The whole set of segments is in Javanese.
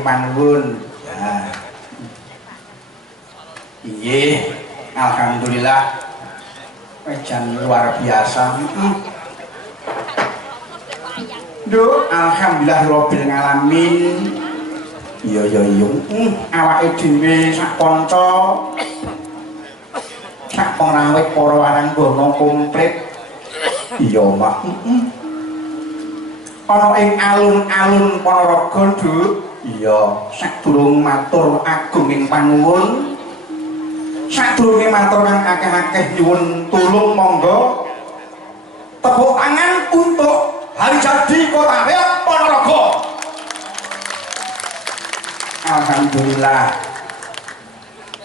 Panuwun. Ya. Iya, alhamdulillah. Wejan luar biasa. Duh, alhamdulillah robbil ngalamin. Iya. Awake dhewe sak kanca sak pengrawit para waranggana komplit. Iya, Mbak. Ana ing alun-alun Ponorogo, Duk. Iya, sadurung matur agunging panuwun. Sadurunge matur kang akeh-akeh nyuwun tulung monggo tepuk tangan untuk hari jadi Kota Riok Ponorogo. Alhamdulillah.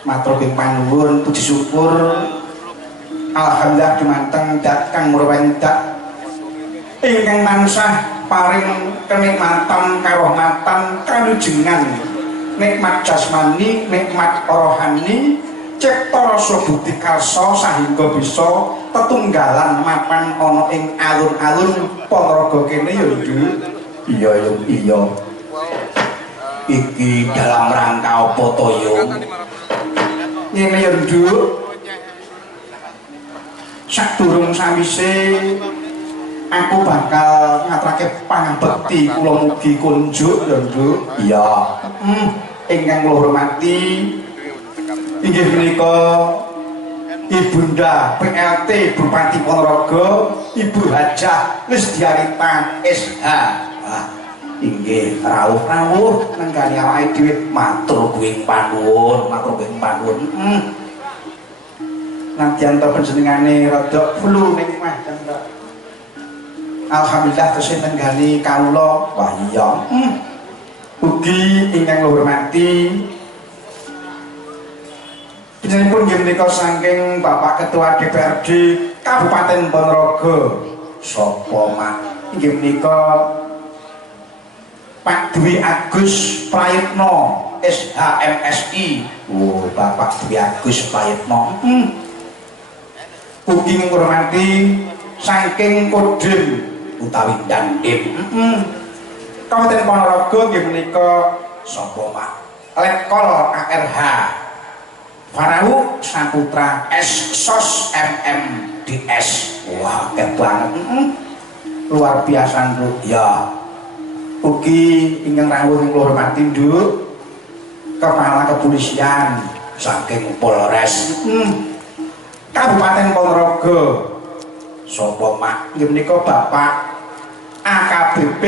Matur ing panuwun puji syukur. Alhamdulillah dumanteng dat kang murwendak ingkang mansah paring kenikmatan karohmatan kanujengan nikmat jasmani nikmat rohani cipta rasa budi karsa sahingga bisa tetunggalan mapan ana ing alun-alun Ponorogo kene ya Nduk. Iya iki dalam rangka apa to yo ngene ya Nduk. Sadurung sawise aku bakal ngaturake pangabekti kula mugi kunjuk lho Nduk. Iya. Ingkang kula hormati inggih menika Ibunda PLT Bupati Ponorogo Ibu Hajah Lisdiarita SH. Wah, inggih rawuh-rawuh nenggani awake dhewe matur kuing panuwun, matur kuing panuwun. Nadyan to panjenengane rada flu ning mah jangka. Alhamdulillah tesih nenggani kawula. Wah iya. Ugi ingkang hormati Panjenenganipun nggih menika saking Bapak Ketua DPRD Kabupaten Ponorogo. Sapa mak inggih menika Pak Dwi Agus Prayitno SHMSI. Oh, Bapak Dwi Agus Prayitno. Ugi ngurmati saking Kodim utawi Dandim. Kabupaten Ponorogo nggih menika sapa mak Letkol ARH Farau Saputra SSOS MMDS. Wah, banget. Luar biasa, Nduk. Ya. Ugi ingkang rawuh kula hormati, Nduk. Kepala Kepolisian saking Polres Kabupaten Ponorogo. Sapa mak inggih menika Bapak AKBP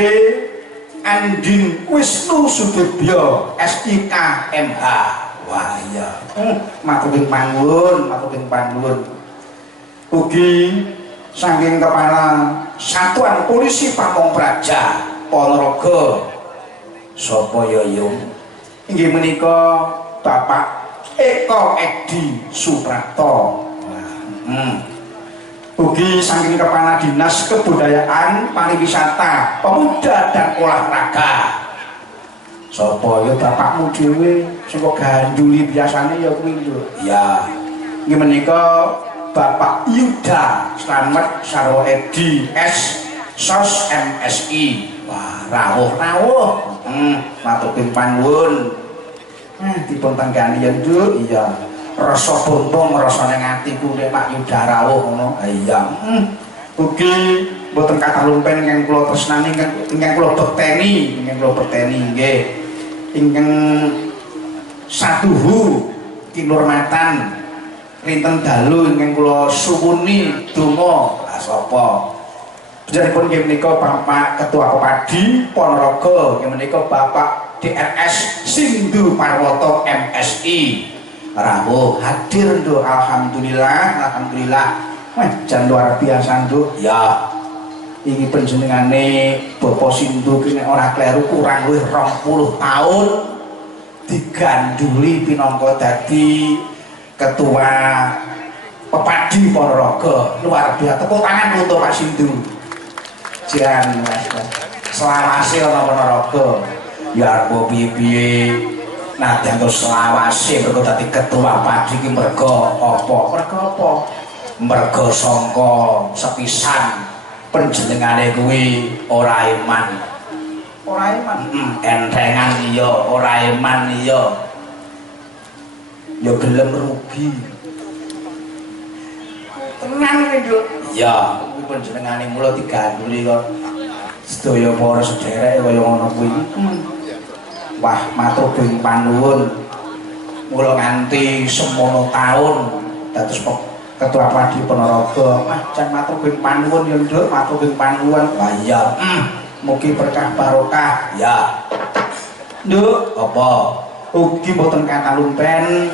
Andin Wisnu Sudibyo SIK MH. Wah iya, matur panuwun, matur panuwun. Ugi saking Kepala Satuan Polisi Pamong Praja Ponorogo. Sapa ya yung? Inggih menika Bapak Eko Edi Suprapto. Ugi saking Kepala Dinas Kebudayaan Pariwisata Pemuda dan Olahraga. Sapa ya bapakmu dhewe sing ganduli biasane ya kuwi lho. Ya. Inggih menika Bapak Yuda Slamet Sarwo Edi S SOS MSI. Wah, rawuh-rawuh. Matur panuwun. Dipun tanggani ya, Nduk. Iya. Rasa bombong rasa ning atiku nek Pak Yuda rawuh ngono. Iya. Ugi mboten kathah lumpen ingkang kula tresnani ingkang kula bekteni nggih. Ingkang satuhu kinurmatan rinten dalu ingkang kula suwuni donga. Lah sapa? Panjenenganipun nggih menika Bapak Ketua Kopadi Ponorogo, nggih menika Bapak DRS Sindhu Parwoto MSI. Rawuh hadir, Nduk. Alhamdulillah, alhamdulillah. Jan luar biasa, Nduk. Ya. Iki panjenengane Bapak Sindhu ki nek ora kleru kurang luwih 20 tahun diganduli pinangka dadi Ketua Pepadi Ponorogo. Luar biasa. Tepuk tangan untuk Pak Sindhu. Jan selawase ana Ponorogo. Ya arep piye-piye nadyan terus selawase mergo dadi Ketua Padi ki mergo apa? Mergo apa? Mergo sangka sepisan panjenengane kuwi ora iman. Ora iman. Entrengan iya, ora iman iya. Ya gelem rugi. Tenang iki, Nduk. Iya, kuwi panjenengane mula diganduli kok sedaya para sederek kaya ngono kuwi. Wah, matur panuwun. Mula nganti semono taun dados Ketua Padi Ponorogo. Jan matur panuwun ya, Nduk, matur panuwun. Wah iya. Mugi berkah barokah. Ya. Nduk, apa? Ugi mboten kathah lumpen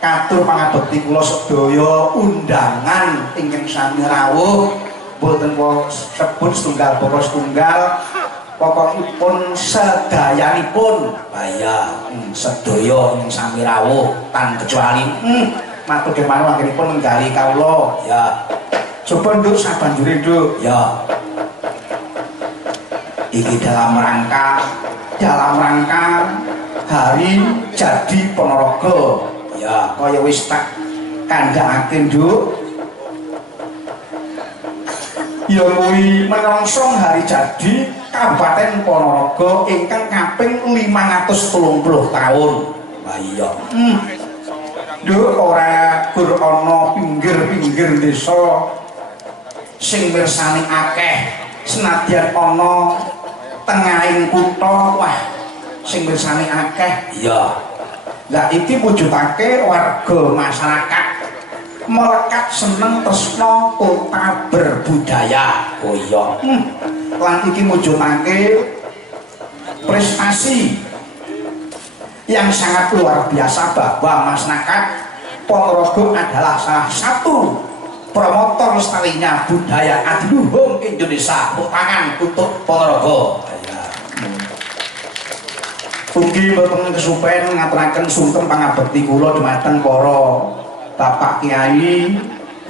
katur pangabekti kula sedaya undangan ingkang sami rawuh mboten kula sebut setunggal bapak setunggal pokokipun sedayanipun. Wah iya, sedaya ingkang sami rawuh tan kecuali matur kemawon anggenipun nggali kawula. Ya. Coba, Nduk, sabanjure, Nduk. Ya. Iki dalam rangka hari jadi Ponorogo. Ya, kaya wis tak kandhakake, Nduk. Ya kuwi menyongsong hari jadi Kabupaten Ponorogo ingkang kaping 530 tahun. Wah iya. Nduk, ora gur ana pinggir-pinggir desa sing mirsani akeh, senadyan ana tengahing kutha wah sing mirsani akeh. Iya. Lah iki mujudake warga masyarakat melekat seneng tresna kota berbudaya. Oh iya. Lan iki mujudake prestasi yang sangat luar biasa bahwa masyarakat Ponorogo adalah salah satu promotor lestarinya budaya adiluhung Indonesia. Tangan untuk Ponorogo. Ugi boten kesupen ngaturaken sungkem pangabekti kula dhumateng para Bapak Kiai,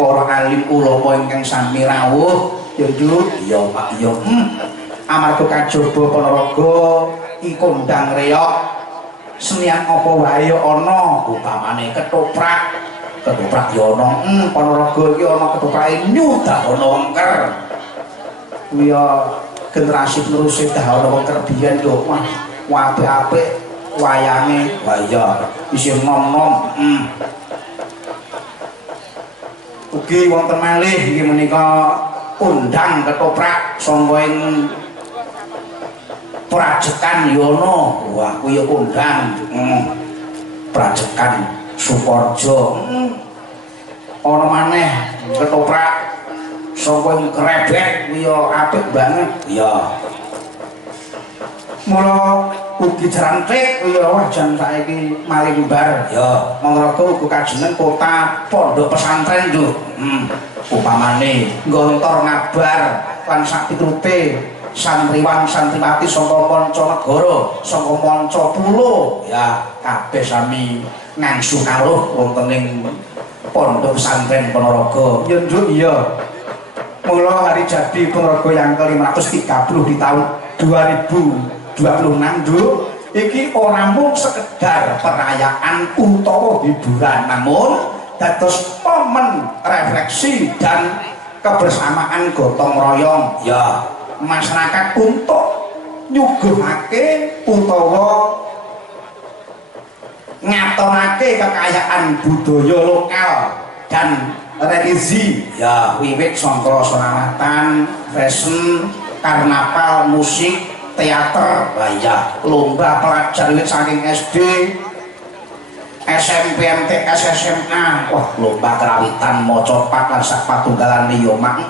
para alim ulama ingkang sami rawuh. Ya Nduk, iya Pak, iya. Amarga kajaba Ponorogo iki kondang reok senian apa wae ana, upamane ketoprak ya ana. Ponorogo iki ana ketoprake nyudah ana wengker. Kuwi generasi penerus dah ana wengker biyen lho. Wah, apik-apik wayange. Wah iya, isih nom-nom. Ugi wonten malih inggih menika kondang ketoprak sangga ing Prajekan Yono. Wah kuwi kondang Prajekan Sukorjo. Ana maneh ketoprak sangga ing Krebek kuwi apik banget. Iya. Mula ugi Jrantik kuwi wajan saiki malimbar. Ya, Ponorogo uga kajeneng kota pondok pesantren lho. Upamane nggontor ngabar lan sak piturute santriwan santriwati saka mancanegara, saka manca pulo, ya kabeh sami ngangsu kawruh wonten ing pondok pesantren Ponorogo. Ya Nduk, iya. Mula hari jadi Ponorogo yang ke-530 di tahun 2026 Nduk, iki ora mung sekedar perayaan utawa hiburan, namun dados momen refleksi dan kebersamaan gotong royong ya masyarakat untuk nyuguhake utawa ngatonake kekayaan budaya lokal dan religi ya wiwit sangka selawatan, fashion, karnaval, musik, teater, ya lomba pelajar wiwit saking SD, SMP, MTS, SMA, wah lomba kerawitan, maca pat lan sak patunggalan liya mak.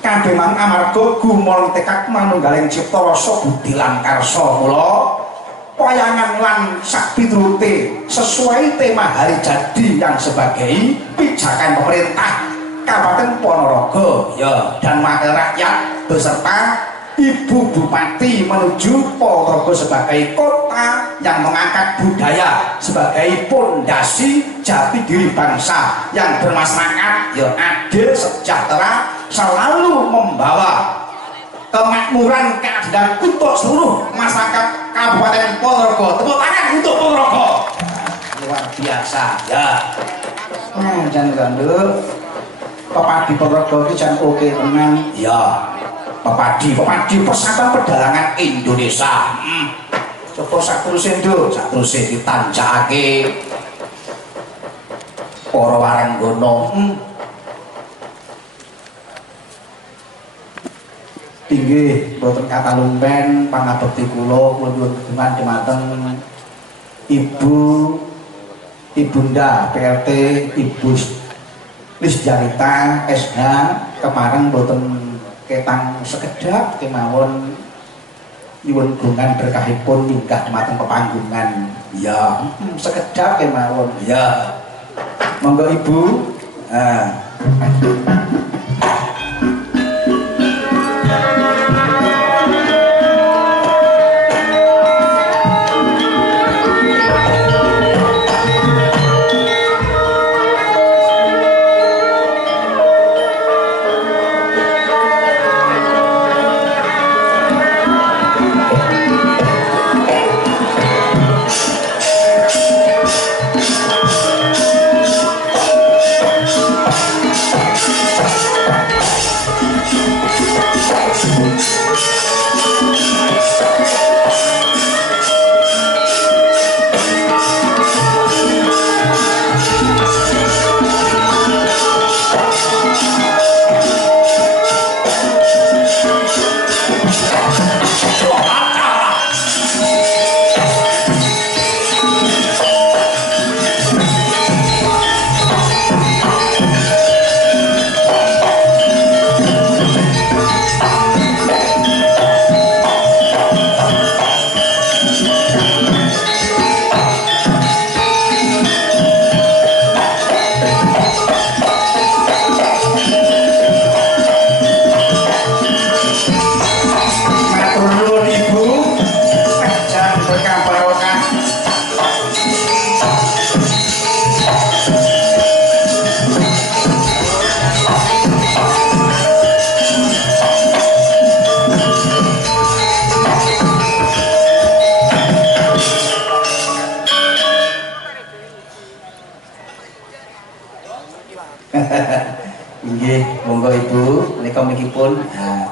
Kabeh mang amarga gumol tekad manunggaling cipta rasa budi lan karsa. Mula wayangan lan sak piturute sesuai tema hari jadi yang sebagai pijakan pemerintah Kabupaten Ponorogo ya dan wakil rakyat beserta Ibu Bupati menuju Ponorogo sebagai kota yang mengangkat budaya sebagai pondasi jati diri bangsa yang bermasyarakat ya adil sejahtera, selalu membawa kemakmuran keadilan untuk seluruh masyarakat Kabupaten Ponorogo. Tepuk tangan untuk Ponorogo. Luar biasa ya. Jangan gandul pepadi Ponorogo itu jangan oke tenan ya. Pepadi Persatuan Pedalangan Indonesia. Coba sak terusin Nduk, sak terusin ditanjakake para waranggono. Inggih boten kata lumpen pangabekti kula nyuwun dukungan dhumateng Ibunda PRT Ibu Lisjarita SH kemarin boten ketang sekedap kemawon nyuwun gungan berkahipun minggah dhumateng pepanggungan ya sekedap kemawon ya monggo Ibu. Nggih, monggo Ibu, menika mikipun. Nah,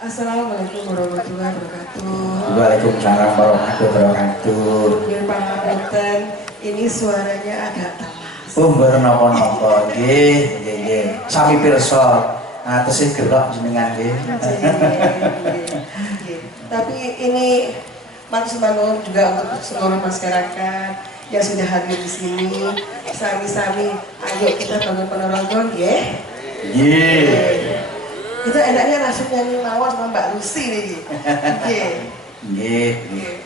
Assalamualaikum warahmatullahi wabarakatuh. Waalaikumsalam warahmatullahi wabarakatuh. Nggih pangapunten, ini suaranya agak telas. Mboten napa-napa. Nggih, nggih. Sami pirsa. Nah, tesih gerak jenengan nggih. Tapi ini maksud juga untuk seluruh masyarakat yang sudah hadir di sini. Sami-sami, ayo kita bangun Ponorogo, nggih. Nggih. Itu enaknya nasib nyanyi mawon sama Mbak Lucy nih. Nggih. Nggih.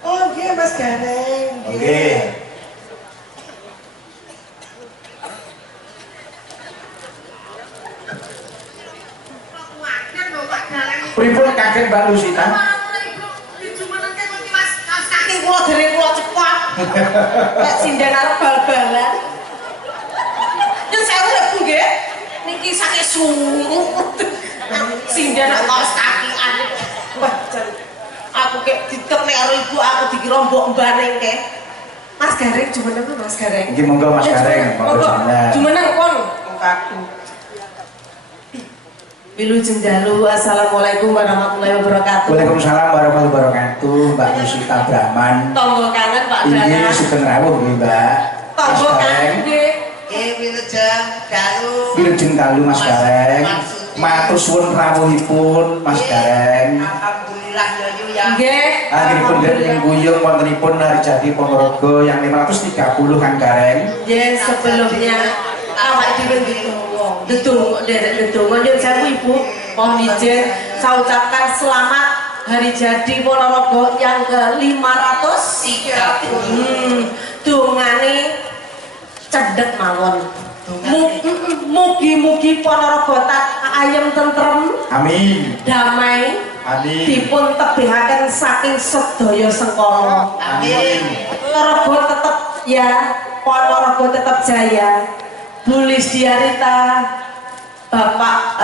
Oh, nggih Mas Gareng. Nggih. Pripun kaget Mbak Lusita? Kula dereng kula cepot. Nek sinden arep bal-balan. Ya sewu lho Bu nggih. Niki sakit sumuk. Sinden kaos kakian. Wah, aku kek diket nek karo ibu aku dikira mbok mbaneng ke. Mas Gareng jumeneng Mas Gareng. Nggih monggo Mas Gareng, monggo jenengan. Jumeneng kon mukaku. Wilujeng dalu. Assalamualaikum warahmatullahi wabarakatuh. Waalaikumsalam warahmatullahi wabarakatuh. Mbak Lusita Brahman. Tonggo kangen Pak Dana. Nggih, sugeng rawuh nggih, Mbak. Tonggo kangen nggih. Wilujeng dalu. Wilujeng dalu Mas Gareng. Matur suwun rawuhipun Mas Gareng. Alhamdulillah ya yu ya. Nggih. Akhiripun dereng guyung wontenipun hari jadi Ponorogo yang 530 Kang Gareng. Nggih, sebelumnya awak dhewe ndedonga derek ndedonga nyuwun sewu Ibu. Mohon izin saya ucapkan selamat hari jadi Ponorogo yang ke-530. Dongane cedhek mawon. Mugi-mugi Ponorogo ayem tentrem. Amin. Damai. Amin. Dipun tebihaken saking sedaya sengkala. Amin. Ponorogo tetap ya, Ponorogo tetap jaya. Bu Lisdiarita, Bapak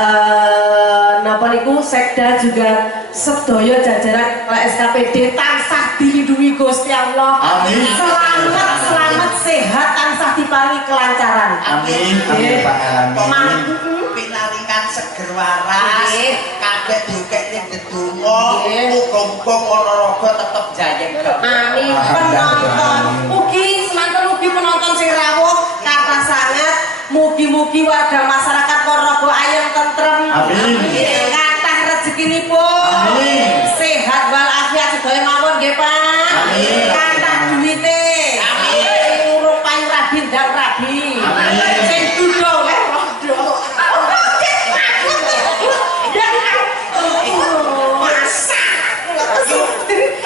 napa niku Sekda juga sedaya jajaran SKPD tansah dilindungi Gusti Allah. Amin. Selamat sehat tansah diparingi kelancaran. Amin. Amin Pak Amin. Pinaringan seger waras. Kabeh dikekne ndedonga. Muga-muga Ponorogo tetep jaya. Amin. Penonton ugi semanten ugi penonton sing rawuh kathah sanget. Mugi-mugi warga masyarakat Ponorogo ayem tentrem. Amin. Kathah rezekinipun. Amin. Sehat walafiat sedaya mawon nggih, Pak. Amin. Kathah duwite. Amin. Urung payu rabi ndang rabi. Amin. Sing dudo weh rodo.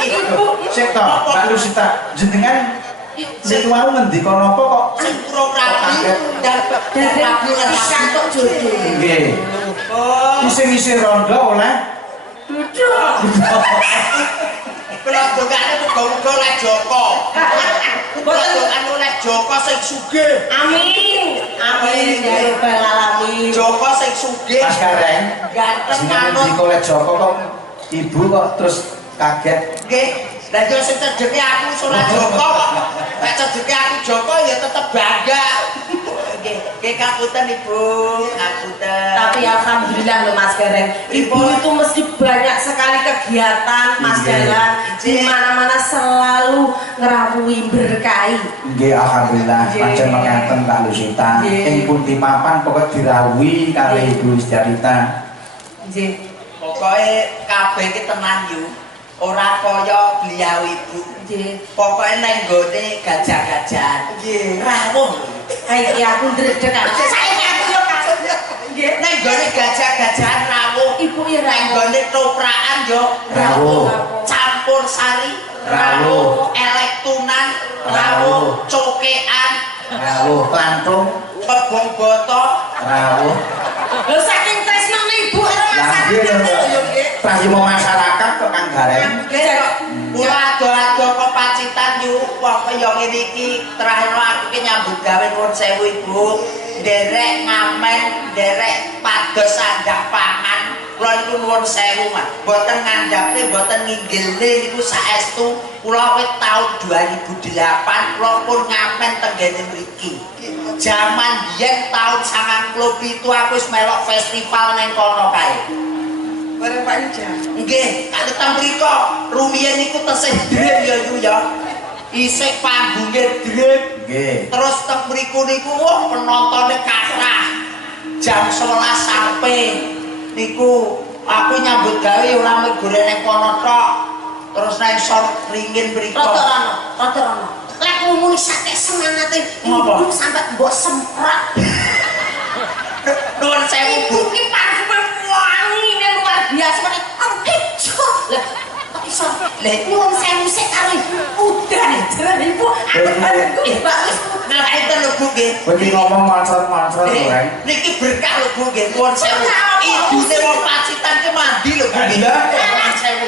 Ibu. Sik to, Mbak Lusita, jenengan sing wau ngendika napa kok Sing urung rabi Dan rabi kantuk jodoh. nggih. Isi-isi rondo oleh Pelondongane muga-muga oleh Joko. Pelondongan oleh Joko sing sugih. Amin. Amin ya rabbal alamin. Joko sing sugih. Mas Gareng. Ganteng Jenengan manut. ngendika oleh Joko kok ibu kok terus kaget. Nggih, lah yo sing cedheke aku salah Joko. Nek cedheke aku Joko ya tetep bangga. Nggih, kapunten Ibu, kapunten. Tapi alhamdulillah loh Mas Gareng, Ibu itu mesti banyak sekali kegiatan Mas Gareng, di mana-mana selalu ngerawui berkahi. Nggih alhamdulillah pancen mekaten Mbak Lusita. Ing pundi mapan pokok dirawuhi kali Ibu Lisdiarita. Nggih. Pokoke kabeh iki tenang yo. Ora kaya beliau Ibu. Nggih. Pokoke nang nggone gajah-gajahan. Nggih, rawuh. Iki aku ndredeg aja. Saiki aku yo kasut. Nggih. Nang nggone gajah-gajahan rawuh. Ibu ya Nang nggone toprakan yo Rawuh. Campur sari Rawuh. Elektunan rawuh. Cokean Rawuh plantung kebong boto. rawuh. Lho saking tresnane Ibu karo Lah masyarakat nggih yo nggih. prahimo masyarakat kok Kang Gareng. Kula ado-ado kepacitan yu wong kaya ngene iki terakhir aku ki nyambut gawe nuwun sewu Ibu. Nderek ngamen, nderek pados sandang pangan kula niku nuwun sewu Mas. Mboten ngandhapne, mboten nginggilne niku saestu kula wit taun 2008 kula pun ngamen teng ngene mriki. Jaman biyen taun 97 aku wis melok festival ning kono kae. Bareng Pak Ija. Nggih, kalih teng mriko rumiyin niku tesih drip ya Yu ya. Isih panggunge drip. Nggih. Terus teng mriku niku penontonnya kathah. Jam 11 sampai niku aku nyambut gawe ora mek goreng kono tok. Terus nang sor ringin mriku. Rada rono. Lek ngomong sakit semangate ibu sampai mbok semprot. Nuwun sewu Bu. Iki parfume wangi luar biasa banget. Lah kok iso? Lah nyuwun sewu sik karo udan jalan ibu. Bagus. Nah itu lho Bu nggih. Kowe iki ngomong mansrat-mansrat lho, Reng. Niki berkah lho Bu nggih. Nuwun sewu. Ibune wong Pacitan ki mandi lho Bu nggih. Nuwun sewu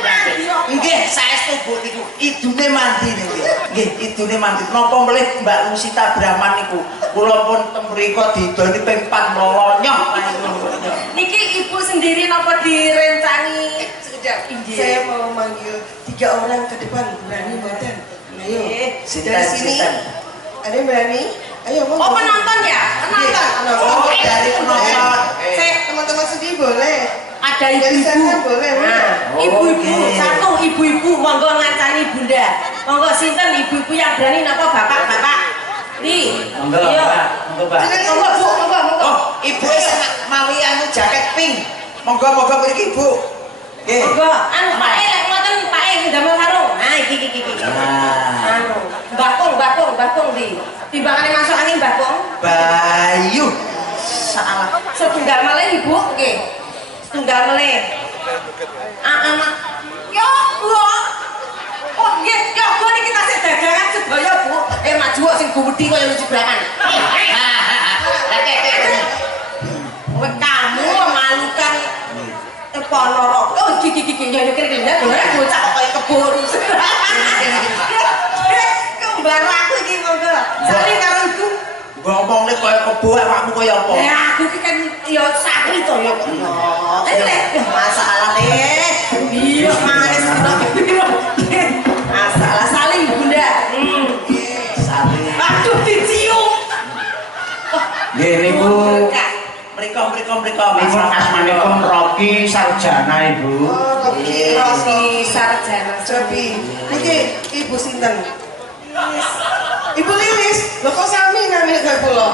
nggih, saestu Bu niku. Idune mandi niku. Nggih, idune mandi. Napa melih Mbak Lusita Brahman niku. Kula pun teng mriku didoni ping 4 melonyoh Niki ibu sendiri napa direncani? Sudah. Saya mau manggil 3 orang ke depan, berani mboten? Ayo, dari sini. Ada yang berani? Ayo mau. Oh penonton ya? Penonton. Oh, dari penonton. Teman-teman sendiri boleh. Ada Dari ibu-ibu. sana boleh. Nah, ibu-ibu Oke. satu ibu-ibu monggo ngancani bunda. Monggo sinten ibu-ibu yang berani napa bapak-bapak? Nih. Monggo, Iya. Pak. Monggo, Pak. Monggo Bu, monggo. Oh, ibu mawi anu jaket pink. Monggo mriki Bu. Nggih. Monggo. Anu Pak E lek ngoten Pak E ndamel sarung. Nah, iki. Nah. Anu, bakung di. Timbangane masuk angin bakung. Bayu. Salah. Setunggal meleh Ibu, nggih. Setunggal meleh. Anak. Ya, lho. Oh, nggih, ya kok niki tasih dagangan sedaya, Bu. Maju sing gudi kaya lucu braman. Kamu memalukan Ponorogo. Oh, gigi ya kira-kira ya bocah kok kaya kebon. Kembar aku iki monggo. Saling karo ibu. Ngomongne kaya kebo awakmu kaya apa? Ya aku iki kan ya sakri to ya. Masalah nih. Iya, mangane sebelum. Masalah saling Bunda. Saling. Aduh dicium. Nggih niku Mriko. niku asmanipun Rocky Sarjana, Ibu. Oh, Rocky. Rocky Sarjana. Cobi. Niki Ibu sinten? Ibu Lilis. Lho kok sami namine kaya kula?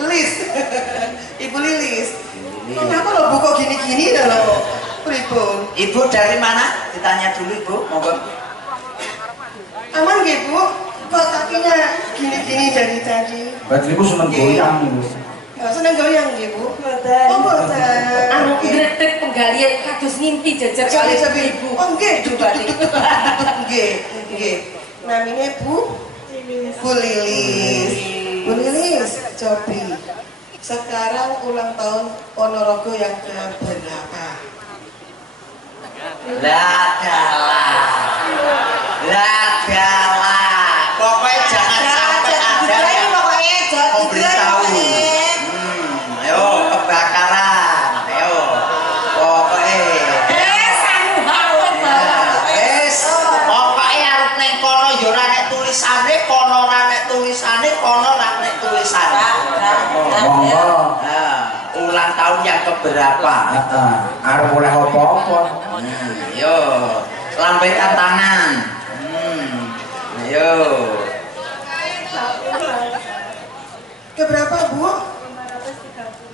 Lilis. Ibu Lilis. Kenapa lo Bu kok gini-gini dah lo? Pripun? Ibu dari mana? Ditanya dulu Ibu, monggo. Aman nggih Bu? Kok kakinya gini-gini dari tadi? Berarti niku seneng goyang niku. Seneng goyang nggih Bu? Mboten. Oh mboten. Anu gretek penggalian kados ngimpi jajar kali ibu. Oh nggih, coba dik. nggih. Namanya Bu Lilis. Bu Lilis, cobi. Sekarang ulang tahun Ponorogo yang ke-berapa? Lah. Pokoknya jangan sampai ada yang memberitahu. Ayo kebakaran. Ayo. Pokoknya. Sanu harus Wes, pokoknya arep ning kono ya ora nek tulisane, kono ora nek tulisane, kono ora nek tulisane. Monggo. Nah, ulang tahun yang keberapa? Heeh. Arep oleh apa-apa. Yo, lambaikan tangan. Ayo. Keberapa Bu?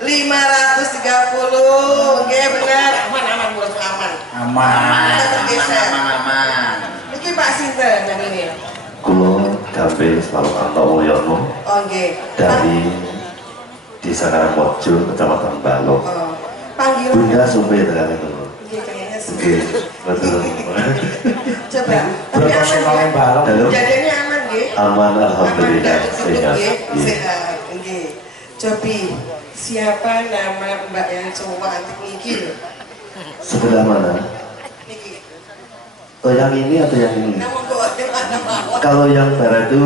530. Nggih benar. Aman Bu, aman. Aman. Aman. Iki Pak sinten namine? Kulo Gambe Slawanto Mulyono Oh nggih. dari Desa Karangmojo, Kecamatan Balok. Oh, panggilan. Bunda Sumbe dengan itu. Nggih kayaknya sih. Oke, betul. Coba. Tapi Profesional aman. balok. Halo, Jadinya aman nggih. aman alhamdulillah sehat. Nggih, Iya. sehat. Nggih. Cobi, siapa nama Mbak yang cowok antik niki lho? Sebelah mana? Niki. Oh yang ini atau yang ini? Nama kok mana mawon? Kalau yang barat itu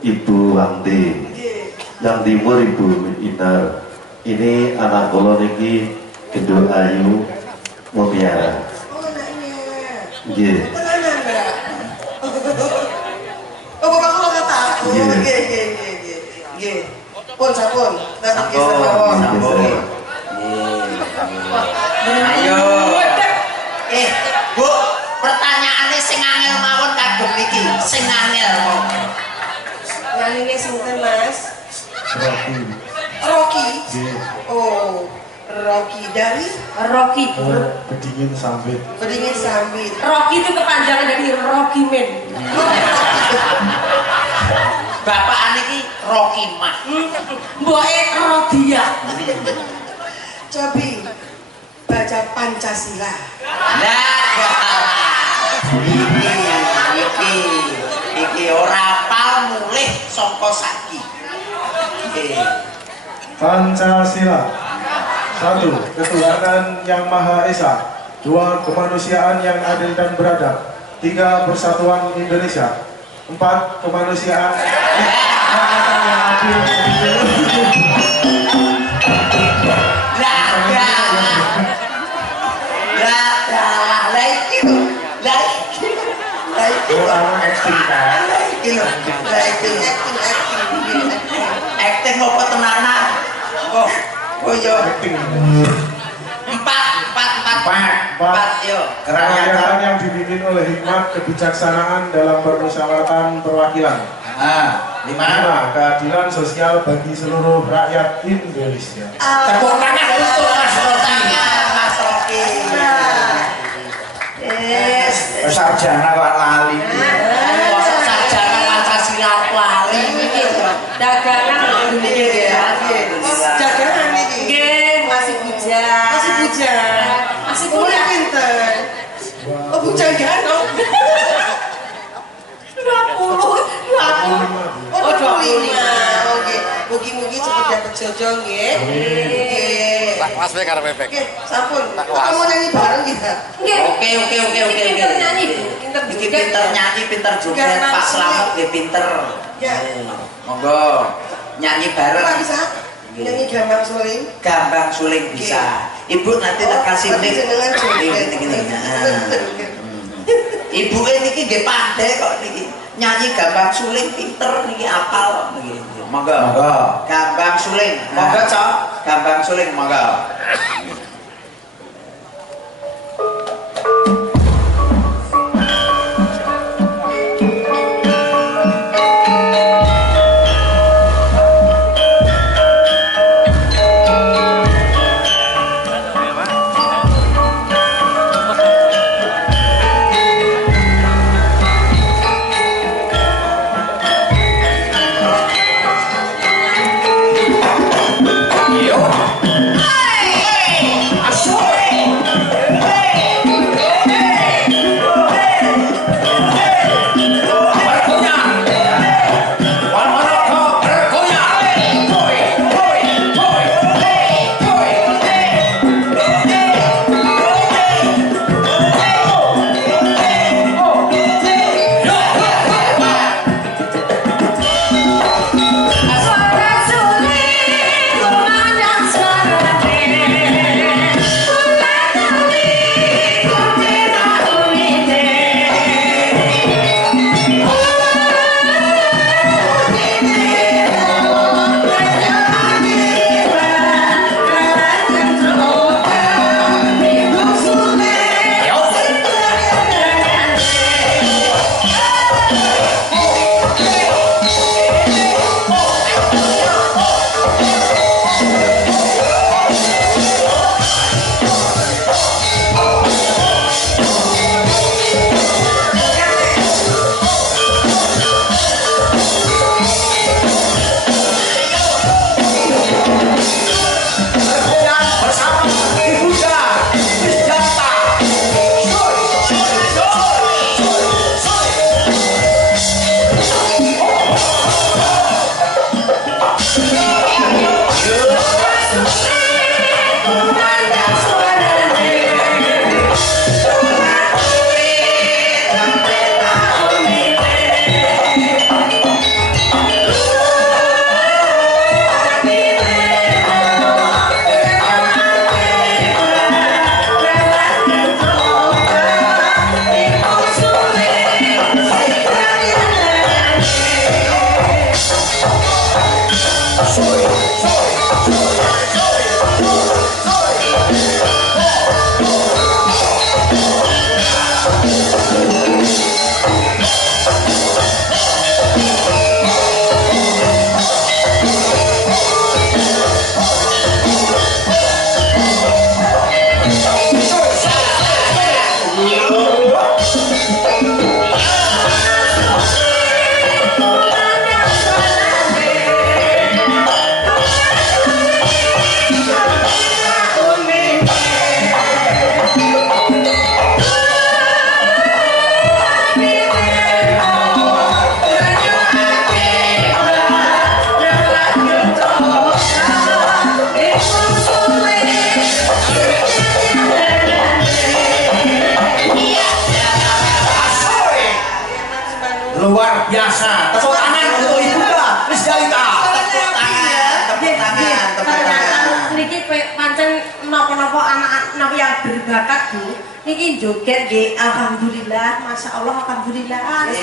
Ibu Wangti, Nggih. yang timur Ibu Inar. Ini anak kolo niki Kedua Ayu Mutiara. Oh, anaknya. Iya. Tenanan, Mbak. Oh, bapak kalau kata. Oh, Iya. Nggih. Pun sampun. Tapi Sampun, mawon. sampun. Ayo. Bu, pertanyaannya sing angel mawon kagem niki. Sing angel mawon. Nyanyinya sinten, Mas? Rocky. Rocky. Iya. Oh, Rocky dari Rocky. Bedingin Sambit. Bedingin Sambit. Rocky itu kepanjangan dari Rocky Man. Bapak niki Rocky Mah. Mboke Rodia. Cobi baca Pancasila. Iki ora apal mulih saka saiki. Pancasila. 1. Ketuhanan yang Maha Esa. 2. Kemanusiaan yang adil dan beradab. 3. Persatuan Indonesia. 4. Kemanusiaan yang adil. Orang acting kan. Acting apa tenanan? Oh yo. Acting. Empat yo. Kerakyatan yang dipimpin oleh hikmat kebijaksanaan dalam permusyawaratan perwakilan. 5. 5. Keadilan sosial bagi seluruh rakyat Indonesia. Tepuk tangan untuk Mas Rocky. Mas Rocky. Sarjana kok lali. Mosok sarjana Pancasila lali iki. Dagangan Nggih, ya. dagangan niki. Nggih, masih bujang. Masih bujang. Masih Umurnya kuliah. pinter. Oh, bujang gano. 20. Oh, 25. Oke. Mugi-mugi cepet dapet jodoh nggih. Nggih. Mas Bek karo Bebek. Oke, sampun. Kita mau nyanyi bareng kita. Nggih. Oke. Pinter nyanyi, Bu. Pinter Iki juga. pinter nyanyi, pinter joget, Gampang Pak sulit. Slamet nggih pinter. Ya. Monggo nyanyi bareng. Pak bisa nyanyi gambang suling. Gambang suling bisa. Ibu nanti tak kasih tapi nih. jenengan joget. Gini. Ibu niki nggih pandai kok niki. Nyanyi gambang suling pinter niki apal niki. Monggo. Gambang suling. Monggo, Cok. Gambang suling monggo. Suara suling, kumandang suara napa anak-anak yang berbakat Bu niki joget nggih alhamdulillah masyaallah alhamdulillah laris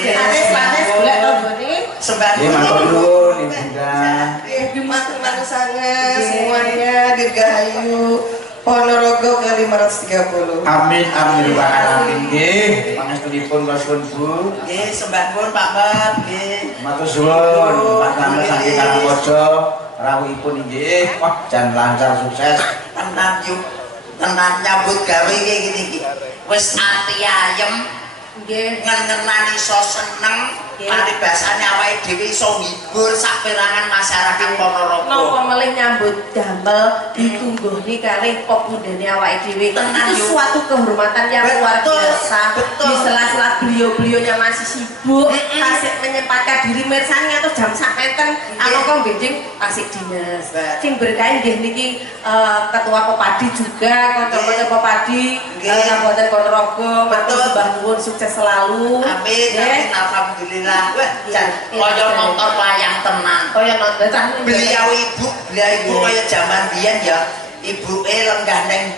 golek tonggone sembah Nggih matur nuwun Ibunda. Matur sangat semuanya dirgahayu Ponorogo ke 530. Amin amin wa alamin nggih. Pangestunipun kula suwun Bu. nggih sembah nuwun Pak Mat nggih Matur suwun Pak Tamu saking Karangwaja rawuhipun inggih. Wah jan lancar sukses. tenan nyambut gawe iki iki wis ati ayem nggih ngenenani iso seneng paribasane awake dhewe iso ngibur saperangan masyarakat Ponorogo napa melih nyambut damel ditungguhni kalih pepundhene awake dhewe itu suatu kehormatan yang luar biasa di sela-sela beliau-beliaunya masih sibuk kasih menyempatkan diri mirsani atau jam sampetan aloko benjing asik dinas sing berkain nggih niki ketua Popadi juga kanca-kanca Popadi Kabupaten Ponorogo matur sembah nuwun sukses selalu amin alhamdulillah kaya nonton wayang tenan kaya nonton beliau ibu kaya jaman biyen ya ibuke lenggah neng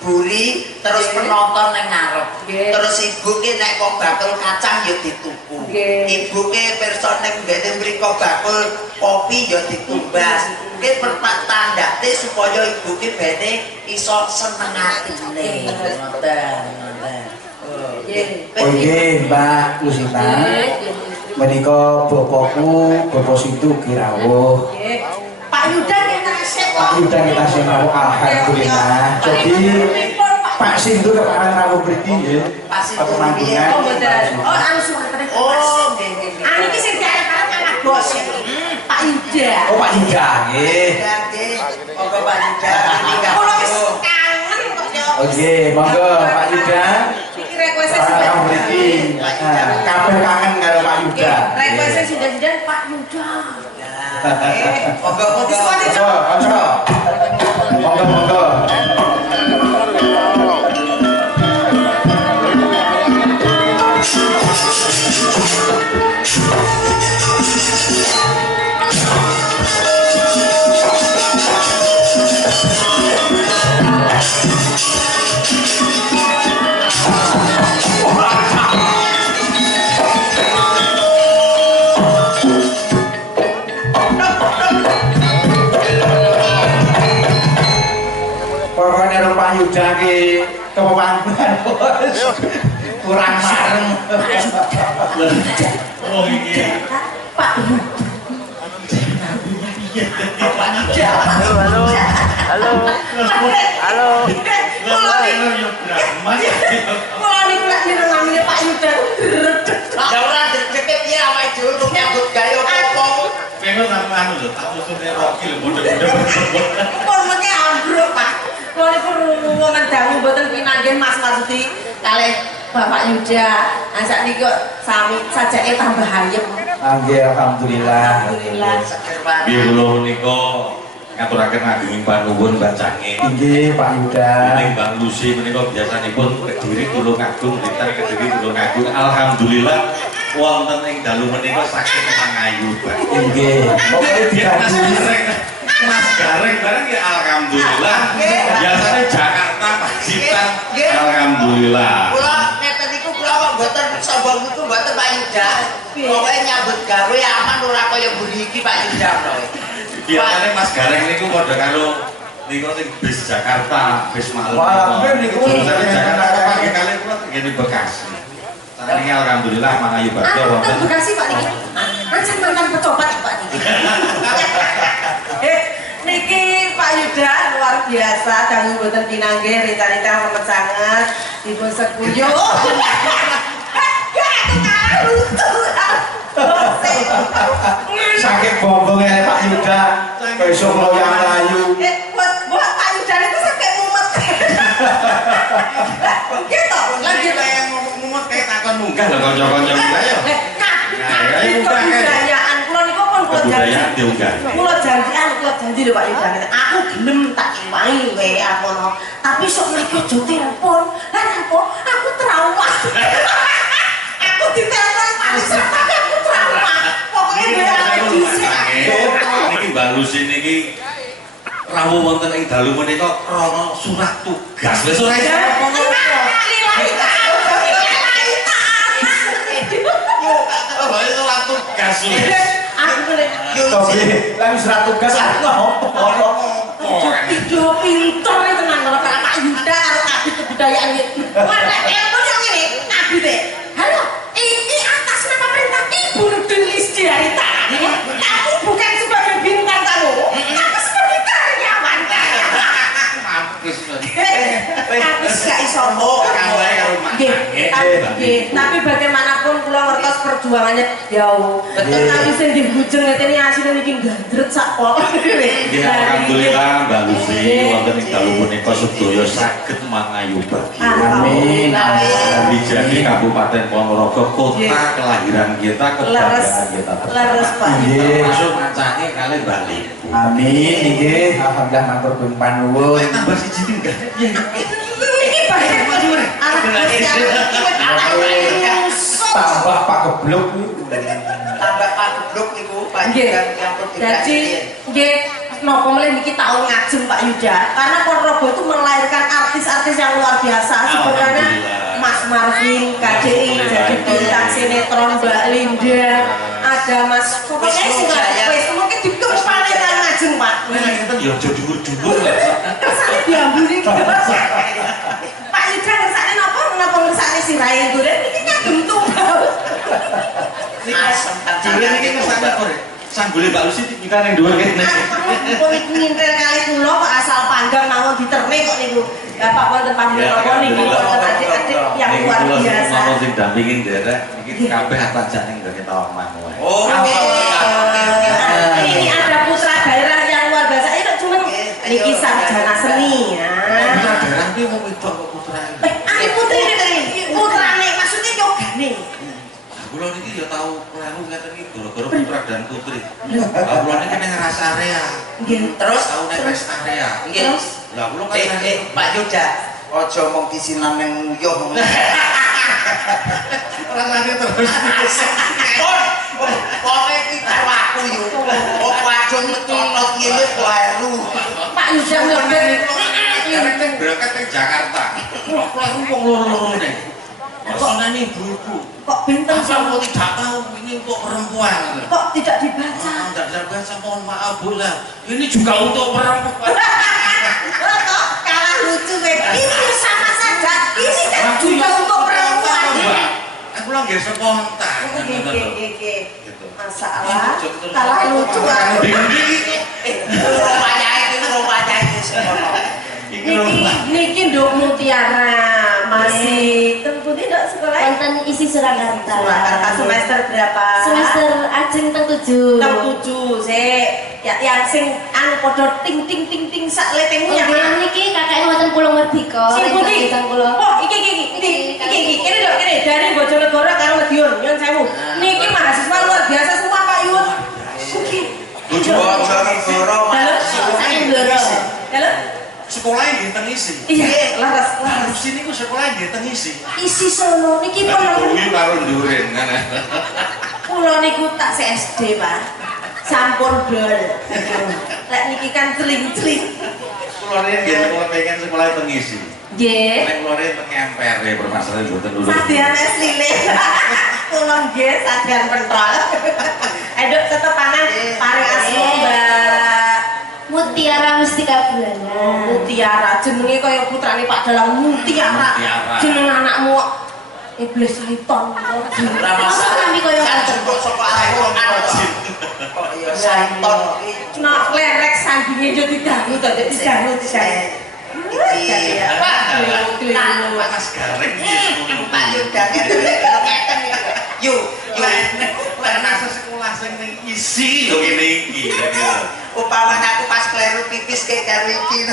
buri terus penonton neng ngarep terus ibuke nek kok bakul kacang ya dituku ibuke pirsa neng ngene mriko bakul kopi ya ditumbas mungkin pertandate supaya ibuke bene iso seneng atine Oh nggih Mbak Lusita. Menika bapakku Bapak Sintu Kirawuh. Pak Yuda kita sik Pak Yuda kita sing rawuh alhamdulillah. Jadi Pak Sintu keparang rawuh mriki nggih. Pak Sintu Pemanggungan. oh mboten oh anu suwantene oh nggih anu iki sing diarep anak bos Pak Yuda Oh Pak Yuda nggih. monggo Pak Yuda kula wis kangen kok ya Oh nggih, monggo Pak Yuda. iki request Rawuh mriki. Kabeh kangen karo Pak Yuda. request sindan-sindan Pak Yuda monggo Monggo, acara. Monggo monggo. Pokoknya Pak Yuda ki kepemanggungan kurang marem. Oh ini. Pak Yuda Halo. kula niku lak dinamine Pak Yuda ya ora deket ya awake dhewe untuk nyambut gawe opo Pengen sama anu lho, tak usulnya Rocky lho, mudah-mudahan pun mesti ambruk Pak kula niku ruwungan dangu mboten pinanggih Mas Marsudi kalih Bapak Yuda asak niku sami sajake tambah ayem Nggih alhamdulillah. alhamdulillah biar kula menika ngaturaken ageng panuwun bacange. Nggih Pak Yuda. Ning Bang Lucy menika biasanipun Kediri Tulungagung, Blitar Kediri Tulungagung. Alhamdulillah wonten ing dalu menika saking mangayu. Nggih. Pokoke diganti. Mas Gareng bareng ya alhamdulillah. Biasanya Jakarta Pacitan. Alhamdulillah. kula ngeten niku kula kok mboten sombong niku mboten Pak Yuda pokoke nyambut gawe aman ora kaya mriki Pak Yuda Biasanya Mas Gareng niku padha karo niku ning bis Jakarta, bis malam. Wah, niku Biasanya Jakarta pagi kali kula ngene Bekasi. Ini alhamdulillah mangayu bakso wonten. Bekasi Pak niki ancen mantan pecopat Pak niki niki Pak Yuda luar biasa dangu mboten pinanggih rita-rita remet sanget dipun sekuyu Saking bombongnya Pak Yuda besok loyang layu. buat Pak Yuda itu sampai mumet gitu lagi Kayak ngomong kayak takon munggah lho kanca-kanca ayo. kebudayaan kula niku pun kula janji Kebudayaan diunggah. kula janji lho Pak Yuda aku gelem tak iwahi WA kono tapi sok nek aja telepon lah napa aku trauma aku ditelepon paling tapi aku trauma pokoknya WA dhisik Niki Mbak Lucy niki rawuh wonten ing dalu menika krana surat tugas. Wis ora iso surat tugas. Aku nek Lah wis ra tugas ngopo? video pinter itu nang karo Pak Yuda karo kabeh kebudayaan iki. Wah, nek ilmu yo ngene, Abi teh. Halo, ini atas nama perintah Ibu Nudin Listiarita. Aku bukan sebagai bintang tamu, tapi sebagai karyawan. Mampus. Aku gak iso Kawae karo Mak. Nggih, tapi bagaimanapun kula ngertos perjuangannya jauh. Betul tapi sing dibujeng ngene asline iki gandret sak kok. Nggih, alhamdulillah Mbak Lucy wonten ing dalu punika sedaya saged mangayubagi. Amin. Jadi Kabupaten Ponorogo kota kelahiran kita, kebanggaan kita. Leres Pak. Masuk ngancake kali Bali. Amin nggih. Alhamdulillah matur nuwun panuwun. Tambah siji tinggal. Iki bagian Tambah Pak Geblok tambah Pak Geblok niku panjenengan yang Jadi nggih napa meneh niki tahun ngajeng Pak Yuda karena Ponorogo itu melahirkan artis-artis yang luar biasa sebenarnya Mas Marvin KDI jadi bintang sinetron Mbak Linda ada Mas pokoknya wis mungkin dituk paneran ngajeng Pak. Ya aja dhuwur-dhuwur. Kersane diambuni Pak Yuda kersane napa ngersane sirahe duren iki nyagem tumbal. asem kan Duren iki kersane kok. Sanggule Mbak Lucy kita ning dhuwur kene. Pun ngintel kali kula kok asal panggang mawon diterne kok niku. Bapak wonten pamunapa niki wonten adik-adik yang luar biasa. Mau sing dampingin derek iki kabeh atajane nggone tawang manguwe. oh Ini ada putra daerah yang luar biasa itu cuma niki sarjana seni ya. Putra daerah iki wong wedok kok putrane. Ani putri putrane maksudnya yogane. Kula niki ya tau kleru ngeten iki gara-gara putra dan putri. Lah kula niki ning rest area. Nggih. terus Tau ning rest area. nggih Lah kula kan Pak Yuda aja mong disinan ning nguyuh rasane terus. Pokoke iki karo aku yo. Kok wadon metonot ngene kleru. Pak Yuda mlebet. Ning berangkat ning Jakarta. Kula kleru wong loro-lorone. Maksudnya nih buku. Kok bintang Asal kok tidak tahu ini untuk perempuan. kok tidak dibaca? Tidak terbaca, mohon maaf Bu lah. Ini juga untuk perempuan. Kok kalah lucu ini sama saja. Ini kan juga untuk perempuan. Aku lah nggak spontan. Gitu. Masalah kalah lucu aku. Niki Nduk Mutiara masih tentu tidak sekolah. Wonten isi Surakarta. Surakarta semester berapa? Semester ajeng teng 7. Teng 7 sik. Ya yang sing anu padha ting ting ting ting sak letemu yang Yang niki kakeknya wonten Pulau Merdeka. sing putih. Pulau. Oh, iki. Kene lho, kene dari Bojonegoro karo Madiun. Nyun sewu. Niki mahasiswa luar biasa semua Pak Yun. Oke. Bojonegoro Saking Bloro. Halo. Sekolahnya nggih teng isi. Iya, laras. Harus sini ku sekolahnya nggih teng isi. Isi sono niki Tapi pun kuwi karo nduren kan. kula niku tak SD, Pak. Sampun dol. Lek niki kan celing-celing. Kula riyen nggih kula pengen sekolah teng isi. Nggih. Nek kula riyen teng emper permasalahan mboten lulus. Sadian es lile. Kula nggih sadian pentol. Ayo tetepanan paring asma Mbak Mutiara Mustika Buana. Mutiara jenenge kaya putrane Pak Dalang Mutiara. Jeneng anakmu iblis syaiton. Masa kami koyo kan jemput saka arah jin. Kok iya syaiton iki. Nak lerek sandinge yo didangu to, didangu. Iki Panas garing Pak Yuda ngeten iki. Yuk, Karena sekolah sing ning isi yo ngene iki. upamane aku pas kleru pipis kayak karo iki.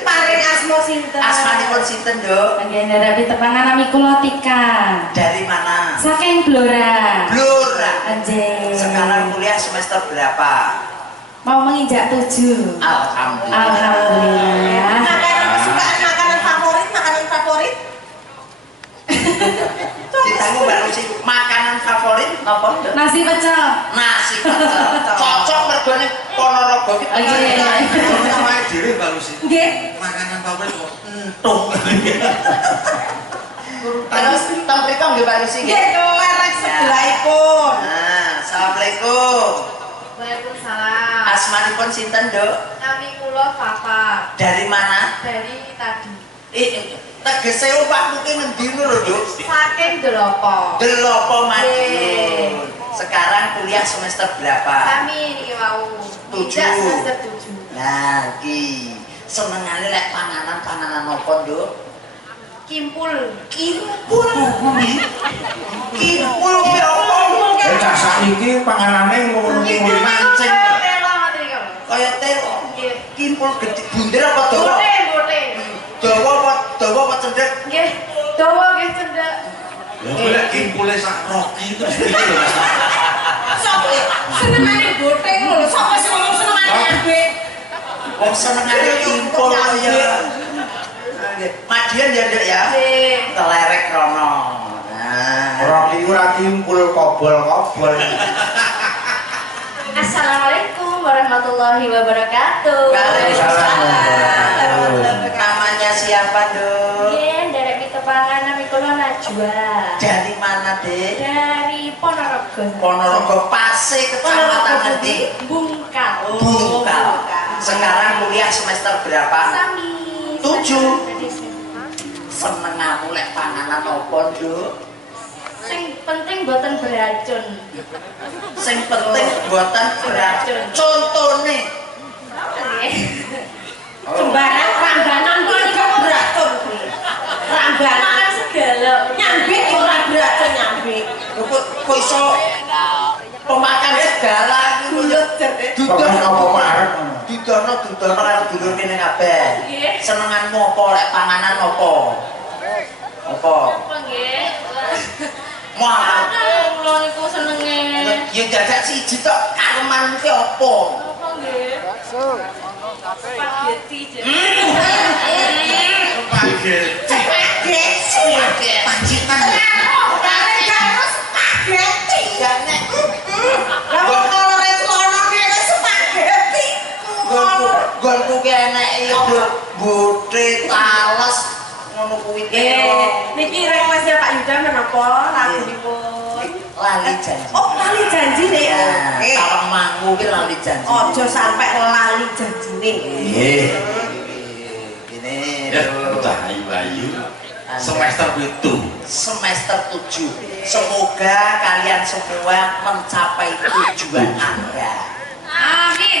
Paring asma sinten? Asmanipun sinten, Nduk? Bagian dari tepangan nami kula Tika. Dari mana? Saking Blora. Blora. Anjing. Sekarang kuliah semester berapa? Mau menginjak 7. Alhamdulillah. Alhamdulillah. Makanan kesukaan, makanan favorit? Ditanggung Mbak Lucy, makanan favorit apa, Nduk? Nasi pecel. Nasi pecel. Cocok mergone Ponorogo iki Namanya dhewe Mbak Lucy. Nggih. Makanan favorit kok entung. Terus teng mriko nggih Mbak Lucy nggih. Nggih, kelerek sebelahipun. Nah, assalamualaikum. Waalaikumsalam. Asmanipun sinten, Dok? Nami kula Papa Dari mana? dari tadi. Tegese omah mungkin ngendi lho, Dok? Saking Delopo. Delopo Madiun. Sekarang kuliah semester berapa? Kami niki wau. Tujuh. Tidak semester 7. Nah, iki senengane lek panganan-panganan apa, Dok? Kimpul. Kimpul. Kimpul ki apa? Cak saiki panganane ngono-ngono mancing. Telo ngoten iki. Kaya telo. Nggih. Kimpul gede bunder apa dawa? Bote. Dawa apa cendek? Nggih. Dawa nggih cendek. Lha kok lek kimpule sak roki terus piye lho Mas? Sopo senengane bote lho, sapa sing ngomong senengane nyambe? Wong senengane kimpul kaya. Madian ya, Dek ya? Nggih. Kelerek rono. Nah, Roki ora kimpul kobol-kobol. Assalamualaikum warahmatullahi wabarakatuh. Waalaikumsalam. Namanya siapa, Dok? Nggih, derek pitepangan nami kula Najwa. Dari mana, Dek? Dari Ponorogo. Ponorogo Pase, kecamatan ngendi? Bungkal. Bungkal. Sekarang kuliah semester berapa? Sami. 7. Senengamu lek panganan apa, Dok? Sing penting boten beracun. Sing penting buatan beracun. Contone Sembarang rambanan kok iku beracun kuwi. Rambanan Makan segala. nyambe ora beracun nyambe. kok iso pemakan segala Bulut jere. Pokoke apa parek ngono. Dudono karo dulur kene kabeh. Nggih. Senenganmu apa lek panganan apa? Apa? Apa nggih? Wah, Kula niku senenge. ya jajak siji tok kareman ki apa? Apa nggih? Spaghetti. Spaghetti. Pancitan. Karo spaghetti. Lah wong kolore celana kene spaghetti. Gonku ki enek iki bote tales ngono kuwi Niki requestnya Pak Yuda menapa lagunipun? lali janji. Oh, lali janji nih. Tawang mangku ki lali janji. Ojo sampai lali janjine. Nggih. Ini Ya, udah ayu-ayu. Semester 7. semester 7. Semoga kalian semua mencapai tujuan Anda. Amin.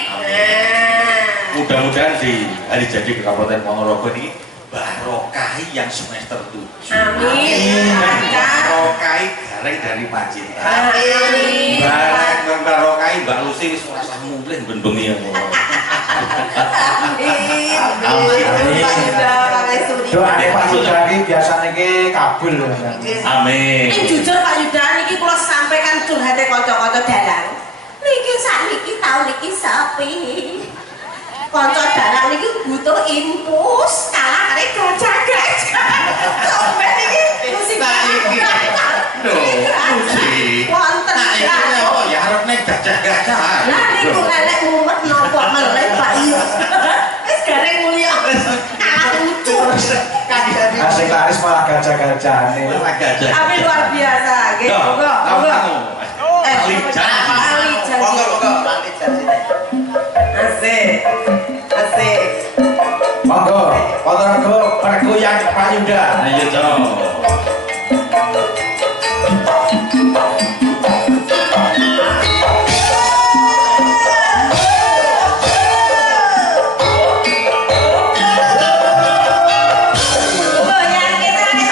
Mudah-mudahan di hari jadi ke Kabupaten Ponorogo ini barokahi yang semester 7. Amin. Barokahi gareng dari Pacitan. Amin. Bareng barokahi Mbak Lucy wis ora usah mulih benbengi ngono. Doane Pak Yuda iki biasane ki kabul. Amin. Ini jujur Pak Yuda niki kula sampaikan curhate kanca-kanca dalang. Niki sakniki tau niki sepi. Kanca dalang niki butuh infus kalah kare gajah-gajah. Sampai niki musik Lho, Lucy. wonten Nah, iki apa ya arep nek gajah-gajah. Lah niku lelek mumet napa meleh Pak Yu. Wis gareng mulia. Kalah lucu. Asik laris malah gajah-gajane. Gajah. Tapi luar biasa, nggih. Monggo, monggo. Ali janji. Ali janji. Monggo, lali janji. Asik. Asik. Monggo, Ponorogo pergoyang Pak Yuda. Ayo dong. Goyang kita nih.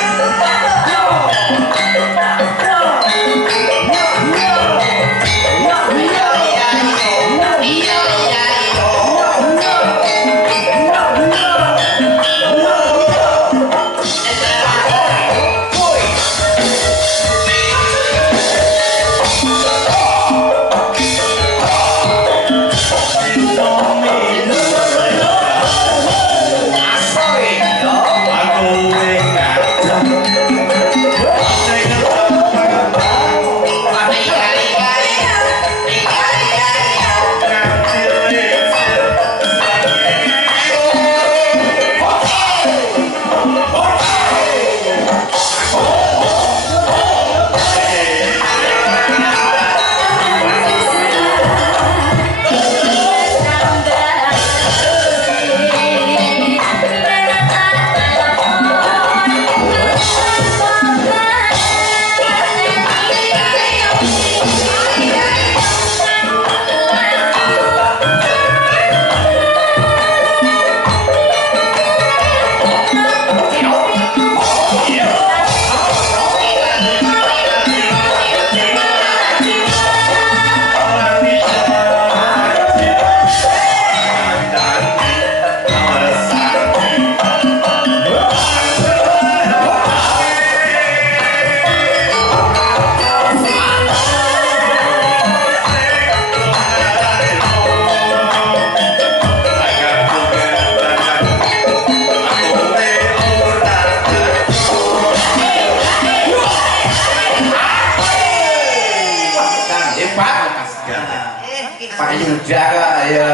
tidak kok ya.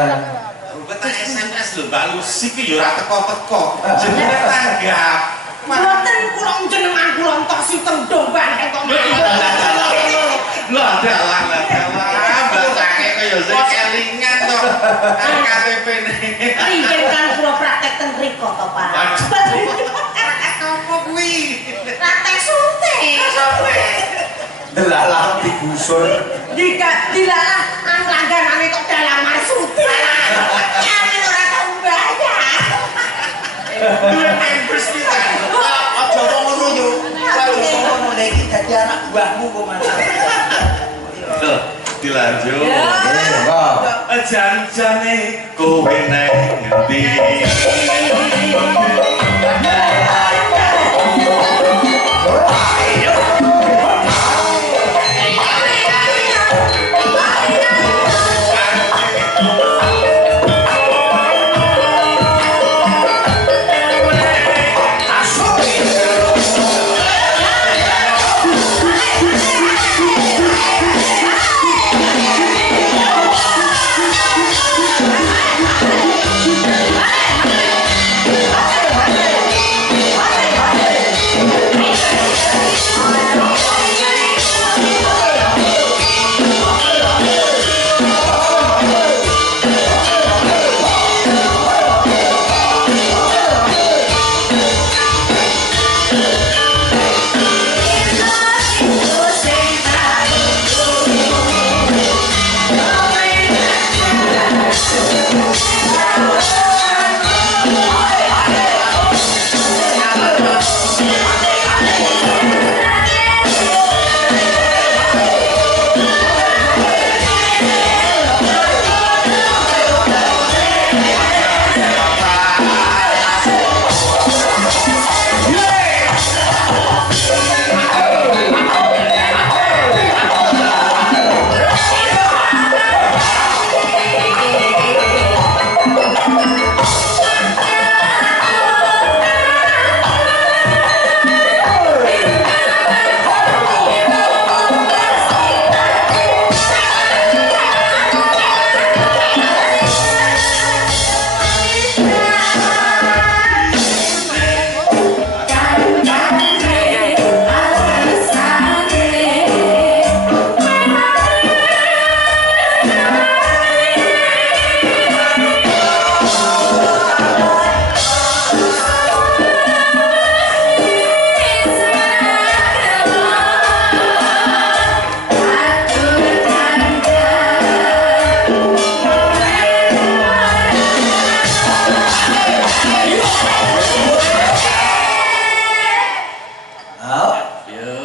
Kita SMS lho Mbak Lucy ki yo ora teko-teko. Jenenge tanggap. Mboten kula jenengan kula entosi tendung banteng kok. Lah dalah bahasane kaya sing kelingan to. KTP-ne. Riyen kan kula praktek ten mriko to, Pak. Apa kuwi? Praktek suntik. Delalah digusur. Dilalah langganane kok dalamar suntik. Kami ora tau bayar. Duwe members kita. Aja ngono yo. Aja ngono nek iki dadi anak buahmu kok Mas. Loh, dilanjut. Monggo. Janjane kowe nang ngendi?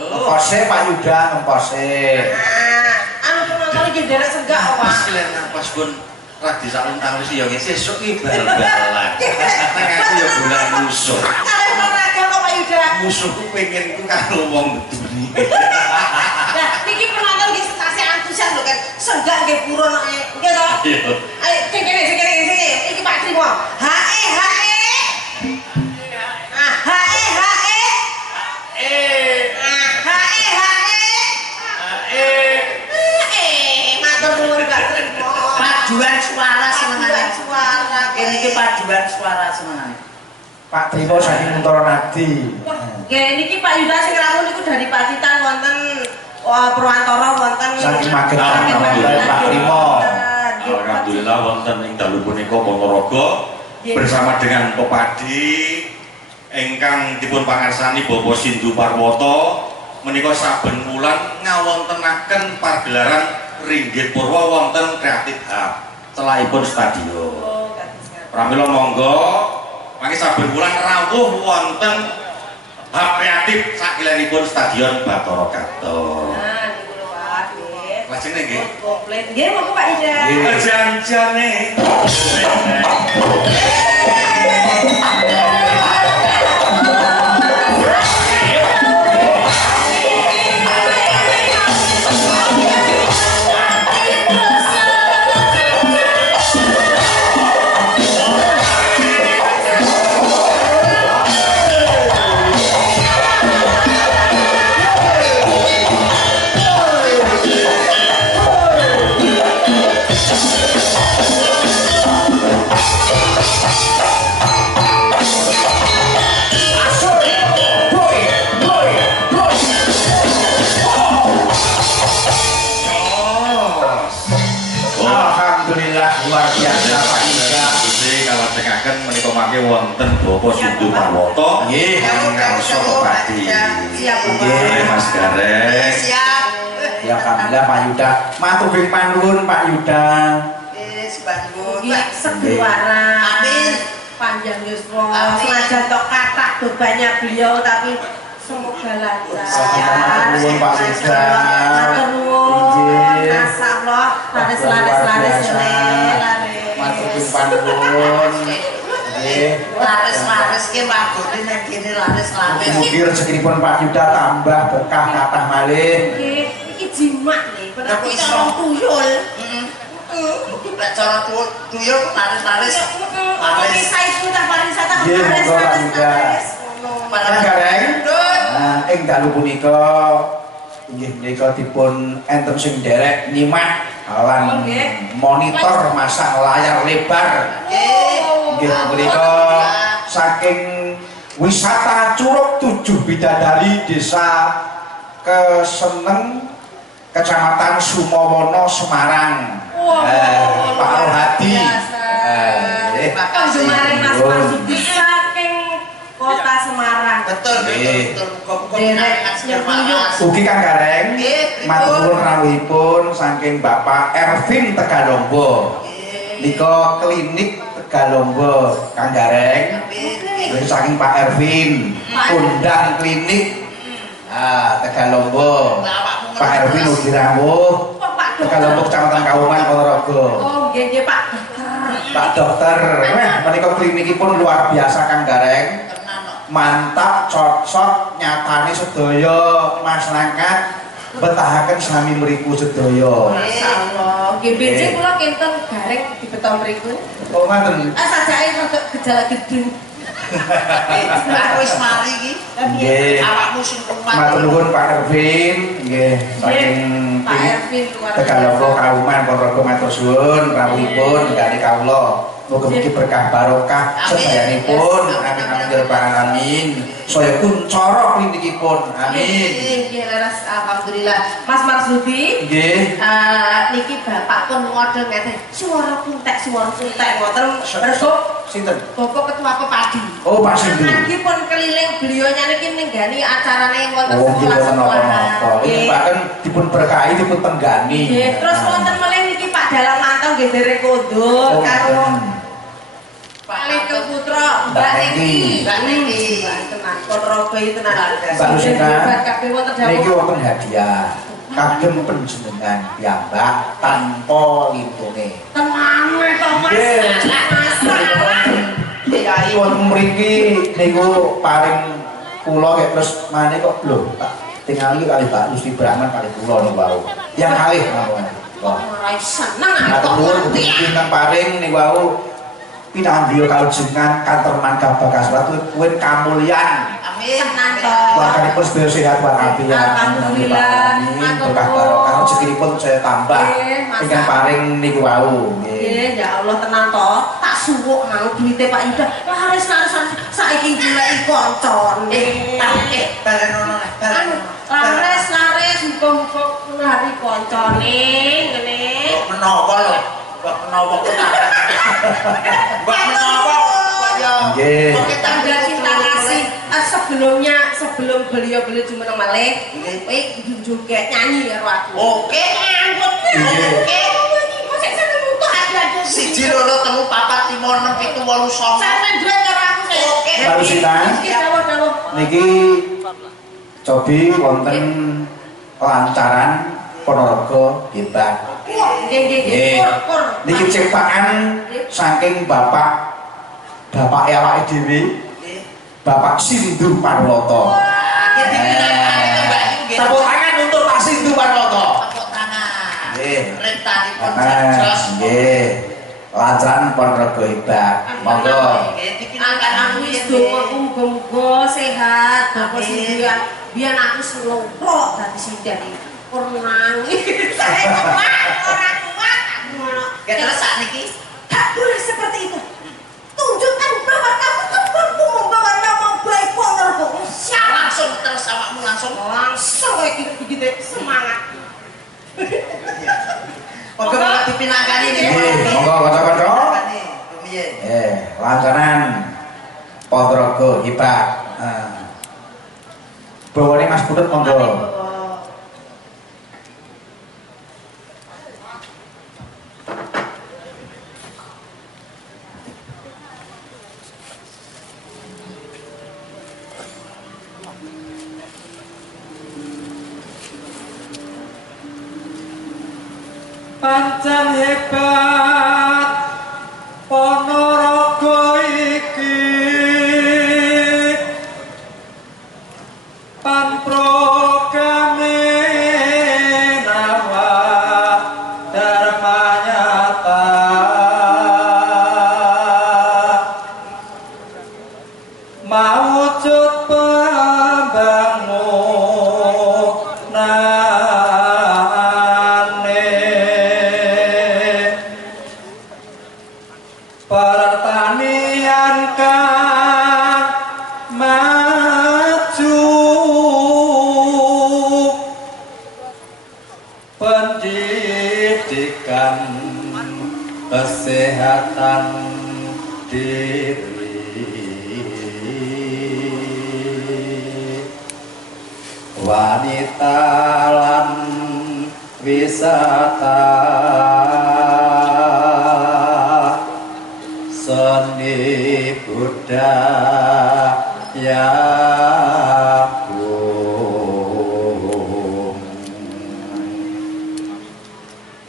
Ngempose Pak Yuda ngempose. Anu penonton iki derek senggak apa? Silen napas pun radi sak untang wis ya sesuk iki bal-balan. Nang aku ya bola musuh. Arep olahraga kok Pak Yuda. Musuhku pengen ku karo wong meduni. Nah, niki penonton iki tasih antusias lho kan. Senggak nggih purun nggih to. Ayo sing kene iki Pak Trimo. Hae. Ah, hae. Matur nuwun Pak Trimo. Paduan suara senengane. Suara. Ini iki paduan suara senengane. Pak Trimo saking Mentara Nadi. Nggih niki Pak Yuda sing rawuh niku dari Pacitan wonten Purwantara wonten Saking Magetan Alhamdulillah, Pak Trimo. Alhamdulillah wonten ing dalu punika Ponorogo bersama dengan Pepadi ingkang dipun pangarsani Bapak Sindu Parwoto menika saben wulan ngawontenaken pagelaran Ringgit Purwa wonten Kreatif Hub celahipun stadion. Pramila monggo mangke saben wulan rawuh wonten Hub Kreatif sakilanipun Stadion Bathara Katon. Nah, niku lho Pak nggih. Lajenge nggih. Komplit. Nggih monggo Pak Yuda. Janjane ngaturaken menika mangke wonten Bapak Sindu Parwoto nggih ngarsa Padi. Siap, Bapak. Nggih Mas Gareng. Siap. Ya alhamdulillah Pak Yuda. Matur bing panuwun Pak Yuda. Sebangun. Iki seguara. Amin. Panjang yuswa. Amin. Senajan tok kathah bebannya beliau tapi semoga lancar. Matur nuwun Pak Yuda. Matur nuwun. Injih. Masyaallah, laris. Matur bing panuwun. Nggih. Laris ki magone nang kene laris. Mugi rezekinipun Pak Yuda tambah berkah kathah malih. Nggih, iki jimat nih, Nek berarti iso. cara tuyul. Nek cara tuyul laris. Oke, saya sudah pariwisata Nggih, monggo Pak Yuda. Kang Gareng. Nah, ing dalu punika inggih menika dipun enten sing nderek nyimak lan monitor masang layar lebar. Nggih menika saking wisata Curug 7 Bidadari Desa Keseneng Kecamatan Sumawana Semarang. Pak Rohadi. Kemarin Mas Marzuki saking kota Semarang. Betul. Ugi Kang Gareng, matur nuwun rawuhipun saking Bapak Ervin Tegalombo. Nika klinik Tegalombo Kang Gareng. Saking Pak Ervin, Kondang klinik Tegalombo. Pak Ervin ugi rawuh Tegalombo Kecamatan Kauman Ponorogo. Oh, nggih Pak. Pak Dokter, menika klinikipun luar biasa Kang Gareng. Mantap, cocok, nyatane sedaya masyarakat betahaken sami mriku sedaya. Masyaallah. Nggih benjing kula kinten Gareng dibeto mriku. Oh ngoten. Sajake rada gejala gedung. Aku wis mari iki. Nggih. Awakmu sing kuat. Matur nuwun Pak Ervin, nggih saking Pak Ervin luar Tegalombo Kauman Ponorogo matur suwun rawuhipun nggani kawula. Mugi-mugi berkah barokah sedayanipun. Amin amin ya rabbal alamin. Saya kuncara klinikipun. Amin. Nggih leres alhamdulillah. Mas Marzuki. Nggih. Niki Bapak pun ngodel ngeten. Suara puntek ngoten. Mergo Sinten? Bapak Ketua Pepadi. Oh, Pak Sindu. Niki pun keliling beliaunya niki ninggani acarane wonten Oh, nggih wonten sekolah-sekolahan. napa-napa. Ini bahkan dipun berkahi dipun tenggani. Nggih, terus wonten melih niki Pak Dalang Mantau nggih derek kondo Oh, karo ngoten. Pak Leke Putra, Mbak Niki. Mbak Niki. Tenan, Ponorogo iki tenan. Mbak Lusina, kabeh wonten niki dawuh. wonten hadiah. Kagem panjenengan piyambak tanpa lintune. Tenan to Mas. Kiai wonten mriki niku paring kula ya terus mane kok lho Pak. Tingali kali Pak Lusi Brahman kali kula niku wau. Yang kalih mawon. Ora seneng Matur nuwun bintang paring niku wau pinambiyo kalujengan kantorman Kabakasrat kuwi kamulyan. Amin. Tenan to. Warganipun sedaya sehat walafiat. Alhamdulillah. Amin. Berkah barokah rezekinipun saya tambah. Nggih, Mas. Ingkang paring niku wau. Nggih. Nggih, ya Allah tenan to. Tak suwuk nang duwite Pak Yuda. Laris saiki goleki koncone. Balen ono Laris muga-muga nari koncone ngene. Menapa lho? Kok menapa kok Mbak menapa ya? Nggih. Tanda cinta kasih. Sebelum beliau jumeneng malih, kowe joget nyanyi karo aku. Oke. Nggih. Oke. Kok sik seneng mutuh hati-hati. 1 2 3 4 5 6 7 8 9. Sampeyan duwe karo aku sik. Oke. Mbak Lusina, Iki dawuh-dawuh. niki cobi wonten lancaran Ponorogo hebat. Nggih. Kur. Niki ciptaan saking Bapak awake dhewe, Bapak Sindu Parwoto. Tepuk tangan untuk Pak Sindu Parwoto. Tepuk tangan. Nggih. Perintahipun Ah, jos. nggih. Lancaran Ponorogo hebat. Monggo. Nggih, dipinangkan Aku wis donga muga-muga sehat, Bapak Sindian. Biar aku selopro dadi sindian iki. Kur nangis. Saya orang kuat. Gak terus sakniki. Tak boleh seperti itu. Tunjukkan bahwa kamu tuh mampu membawa nama baik Ponorogo. Langsung terus awakmu langsung. Kayak gitu semangat. Moga-moga dipinangkan ini. Nggih, monggo kanca-kanca. Piye? Lancaran Kahanan Ponorogo hebat. Bawane Mas Putut monggo. Pancen hebat Ponorogo iki pan programe nawa dharma nyata mawujud pertanian kang maju pendidikan kesehatan diri wanita lan wisata seni budaya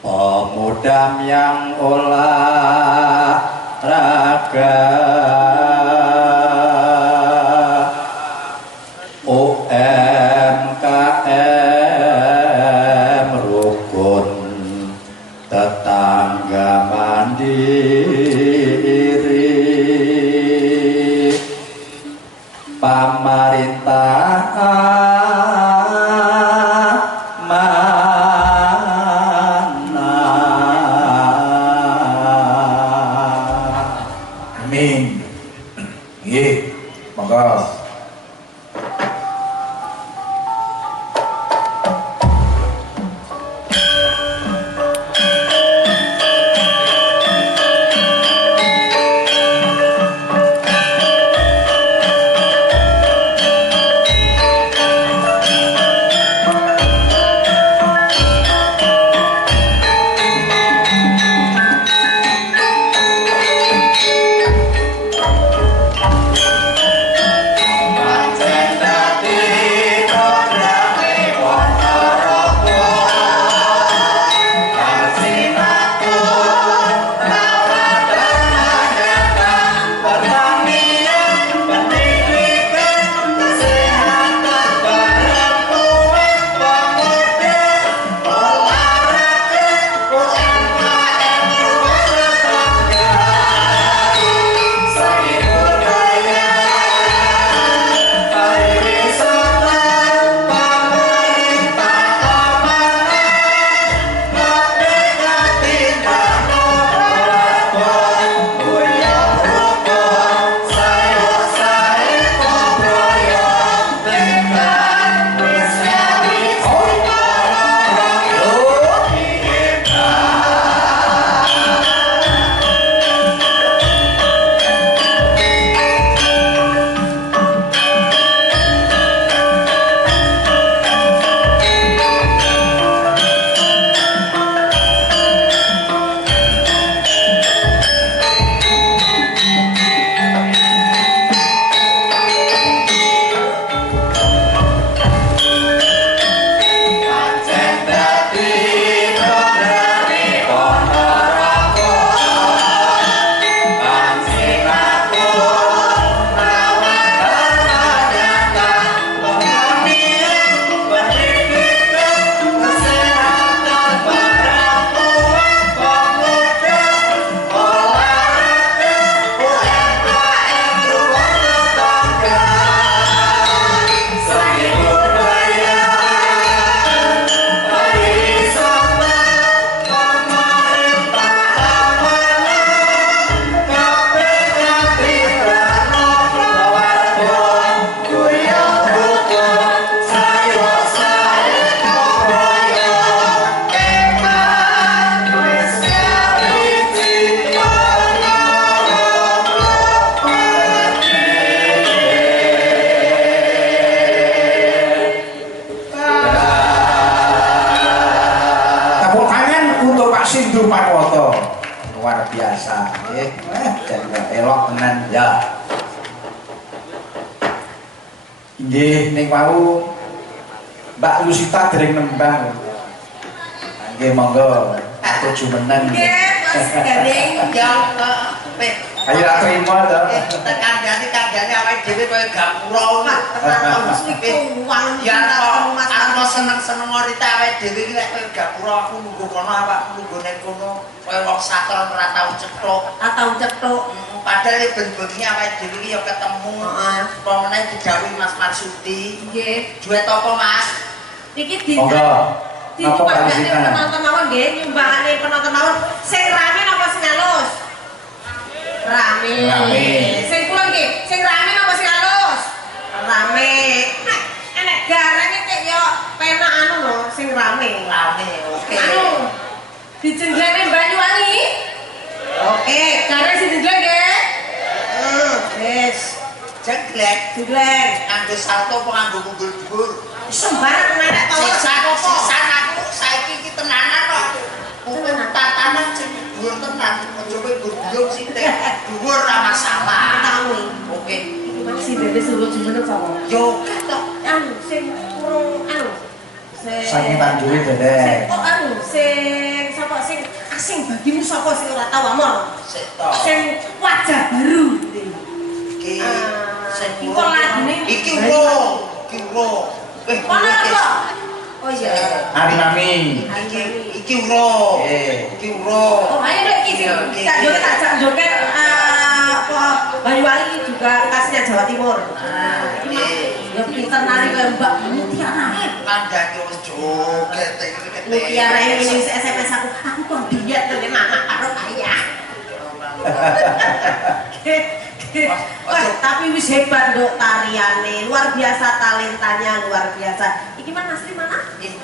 pemuda yang olahraga UMKM rukun tetangga mandiri pamarintah mana. Amin. Nggih, monggo. elok tenan. Ya. Inggih ning wau Mbak Lusita dereng nembang. Nggih monggo tuju meneng. Nggih, Mas Garing. Ya, Ayo ra trimo to. kandhane awake dhewe kaya gapura. Tenang, Mas niku uang Ya Mas. aku seneng-seneng rita awake dhewe iki lek kaya gapura aku nunggu kono awakmu nunggu ning kono kaya wong satron ora tau cetok. Atau cetuk. Padahal ben-bengi awake dhewe iki ya ketemu. Heeh. Apa meneh digawe Mas Marsudi. Nggih. Duet apa Mas? Niki di Monggo. Napa Mbak Nyumbangane Lusita? penonton mawon nggih, nyumbangane penonton mawon. Sing rame napa sing halus? Rame. Rame. Sing kula nggih, sing rame napa sing halus? Rame. Nek enek garane cek yo penak anu lho, sing rame. Rame, oke. Anu. Dijenglene Banyuwangi. Oke, garane sing dijengleng nggih. Wis. Jeglek, Dijengleng. nganggo salto apa nganggo munggul dhuwur? Sembarang menek to. Sisan aku saiki iki tenanan kok. Kuping tatanan sing dhuwur tenan, aja kowe guyung sithik. Dhuwur ora masalah. Tahu. Oke. Iki masih bebek suruh jumeneng sapa? Yo, Tok anu sing urung anu. Saking tanjure derek. Kok anu sing sapa sing asing bagimu sapa sing ora tau amor? sik to. Sing wajah baru. Iki sing Iki kok lagune iki wo, iki wo. Mana apa? Oh iya. Ari nami. Iki uro. Iki uro. Oh ayo dek iki sing tak joget tak joget apa Banyuwangi juga khasnya Jawa Timur. Nah, ini mah ya pinter nari kaya Mbak Mutiara. Kandhane wis joget iki. Mutiara ini SMS aku kok diet to mama karo ayah. Wah, tapi wis hebat Nduk tariane, luar biasa talentanya, luar biasa. Iki mana asli mana?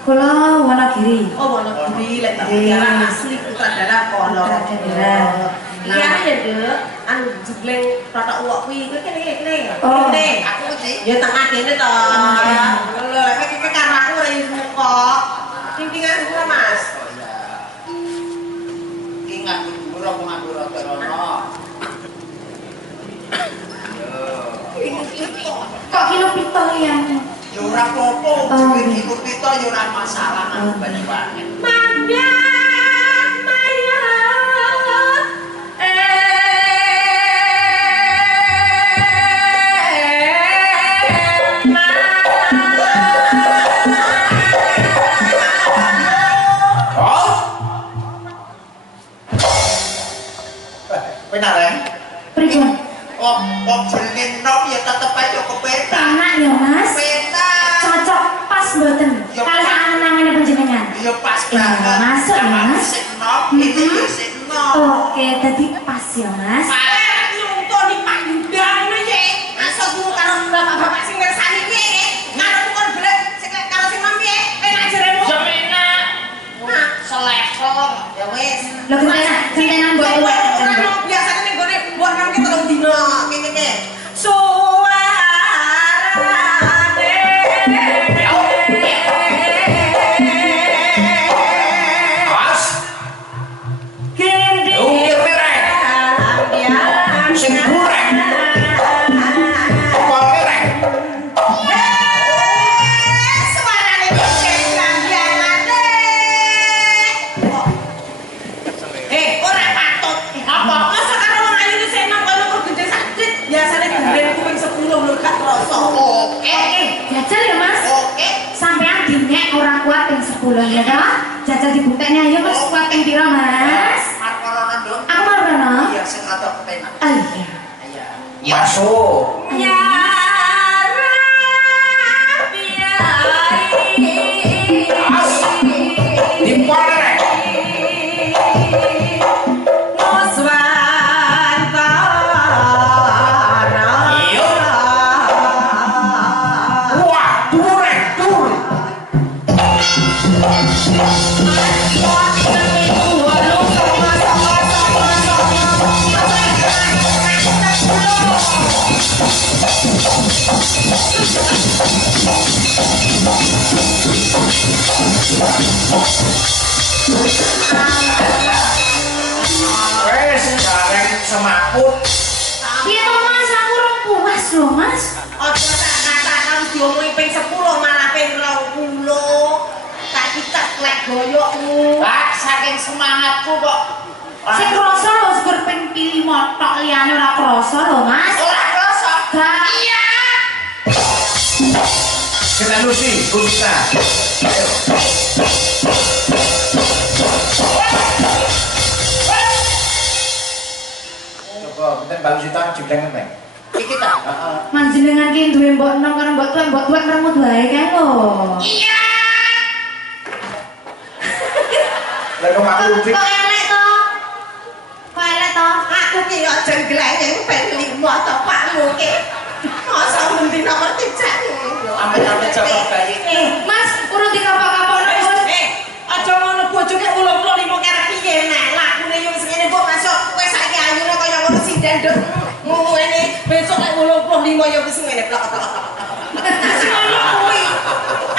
Kula Wonogiri. Oh, Wonogiri, lek tarian asli Sutradara kono. Sutradara. Iki ana ya, Nduk, anu jegleng totok uwok kuwi, kuwi kene. Oh. Kene. Aku sih. Ya tengah kene to. Lho, lek iki karo aku ora iso kok. Pimpingan kula, Mas. Oh iya. Iki nganggo dhuwur apa nganggo rada-rada? Kok kilo pitong ya? Ya ora apa-apa, dhewe ikut pita ya ora masalah nang Banyuwangi. Maya, Maya, Penaren. Pripun? Kok jenenge nom ya tetep aja kepenak. Enak ya, Mas? Penak. Cocok pas mboten. Ya, Kali Pak. angen-angene panjenengan. Ya pas Ya, banget. masuk ya, Mas. Sing nom, ini ya sing nom. Oke, tadi pas ya, Mas. Pak, nyonto di pangdane ye. Asal dulu karo bapak-bapak sing ngersani piye ye. Karo kon blek sing karo sing nom piye. Enak jaremu. Ya enak. Nah, Selevel. ya wis. Lho gentenan mbok kuat. Biasane ning gone mbok nang ki telung dina kene iki. Jajal ya, Mas. Sampean dinek ora kuat ping 10 ya toh? Jajal dibutekne ayo Mas kuat ping pira, Mas? Markoronan dong. Aku mau rono. Iya, sing rada kepenak. Oh iya. Iya. Masuk. Ya Rabbi Dipol rek. Wah, tur rek, tur. Wes, gareng semaput. Mas. Aja tak katakan diomongi ping 10 malah ping 20. Tak kicat lek goyokmu. Pak, saking semangatku kok. Sing krasa lho seger ping 5 tok liyane ora krasa lho, Mas. Ora krasa. Gak. Iya. Kita Lucy, Gunita. Ayo. Coba, kita balu sita jebleng neng. Iki ta. Manjenengan ki duwe mbok enom karo mbok tuwek ngremut wae kan lho. Iya. Lah kok aku udik. Kok elek to? Kok elek to? Aku ki yo jengleng ping 5 to pakmu ki. Masa mesti nomor 3. Ame-ame jaga bayi. Mas, urung dikapok-kapok terus. Aja ngono bojoke 85 kere piye nek lakune yo wis ngene kok masuk wis saiki ayune kaya ngono sinden nduk ngene besok nek 85 yo wis ngene plok-plok. Sing ngono kuwi.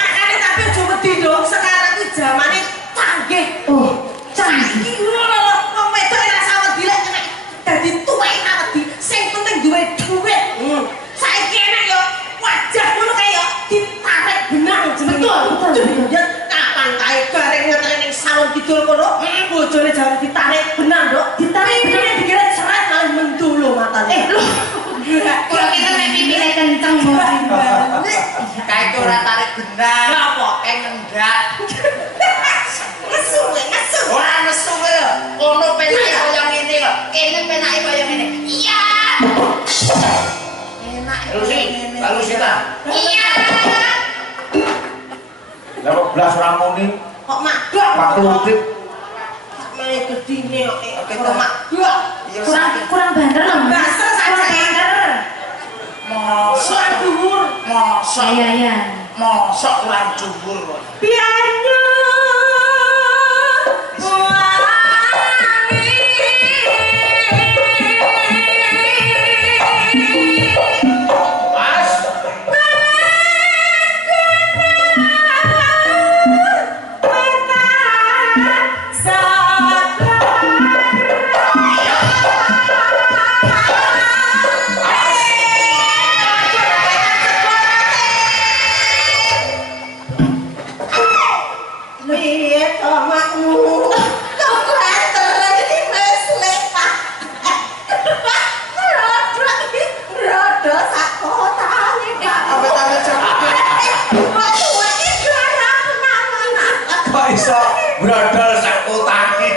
Akane tapi aja wedi nduk sekarang iki zamane canggih. Oh, canggih. Iki ngono lho wong wedok ora sawet dilek nek dadi tuwek ora wedi sing penting duwe dhuwit. Saiki enak yo wajah ngono kaya ditarik benang jenenge. Betul. Ya kapan kae bareng ngetren ning salon kidul kono, bojone jare ditarik benang, Nduk. Ditarik benang dikira seret malah mendulu matane. Lho. Kok kita nek pipine kenceng mboten. Kae itu ora tarik benang. Apa? Kae ngendhat. Nesu. Ora nesu lho. Ono penake kaya ngene lho. Kene penake kaya ngene. Iya. Enak. Lucy, balu sita. Iya. Lah kok blas ora muni. Kok madhok? Waktu udik. Mene gedine kok madhok. Kurang banter lho, Mas. Banter saja. Banter. Mosok Dhuwur. mosok Ya. mosok kurang dhuwur. Pianyo. Mas. Kok iso brodol sak kotane.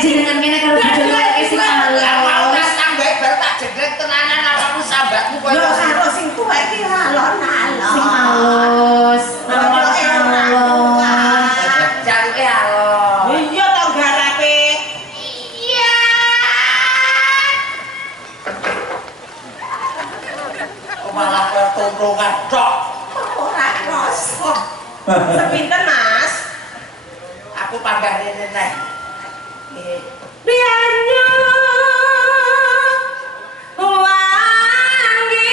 Jenengan kene karo bojone iki sing Mau halus. tas tambah bar tak jeglek tenanan awakmu sambatmu Yo koyo karo sing tuwa iki alon-alon. Sing halus. jaluke alon. Iya to garape. Iya. Kok malah pertontongan tok. Ora krasa. Sepinten, Mas? Aku panggah rene neh. Pianyo wangi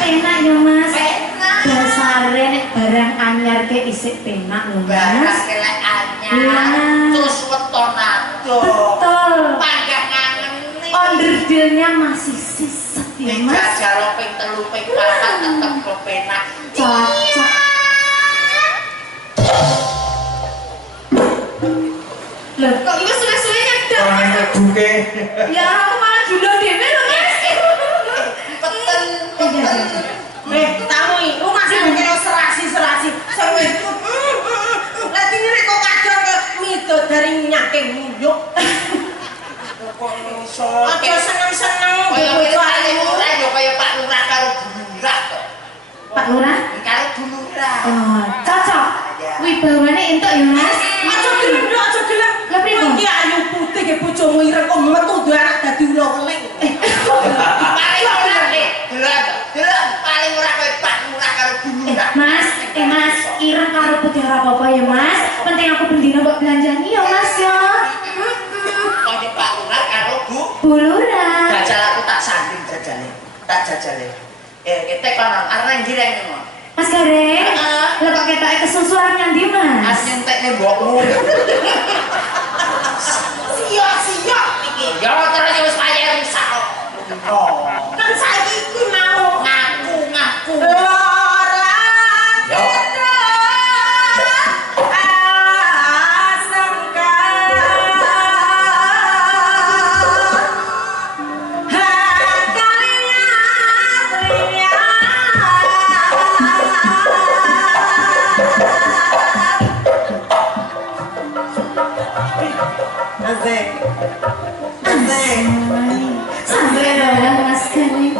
Penak ya, Mas. Dasare nek barang anyar ke isik penak lho, Barang Mas. kelek anyar. Iya. Terus wetonado. Betul. Panggah ngangeni. Onderdilnya masih sisat ya, Nek Mas. jajal ping 3 ping 4 tetep kepenak. Cocok. Loh, kok iki suwe-suwe nyedot? Ora nek buke. Ya, aku malah dulu dhewe lho, Mas. Peten. tamu iki rumah sing kene serasi-serasi. Sing lagi ini kok kadang ke mido dari nyake nguyuk. Kok iso. Aja seneng-seneng Kaya bojo ngene ayu. ya Mas. Aja gelem, aja gelem. Lah pripun? Iki ayu putih ge bojomu ireng kok metu duwe anak dadi ula keling. Paling ora nek. Delok paling ora kowe pak murah karo gulungan. Mas, ireng karo putih ora apa-apa ya Mas. Penting aku bendina mbok belanjani ya Mas ya. Kok di pak murah karo Buluran. jajal aku tak sanding jajale. Tak jajale. Ketek kono arep ndireng ngono. Mas Gareng, lah kok ketoke kesusuan nyandi Mas? Nyentekne mbokmu. Siap iki. Ya terus wis paye rusak kok. Oh. Kan saiki iki mau Ngaku. ora Yo. Azek. Sampai dong Mas Gareng.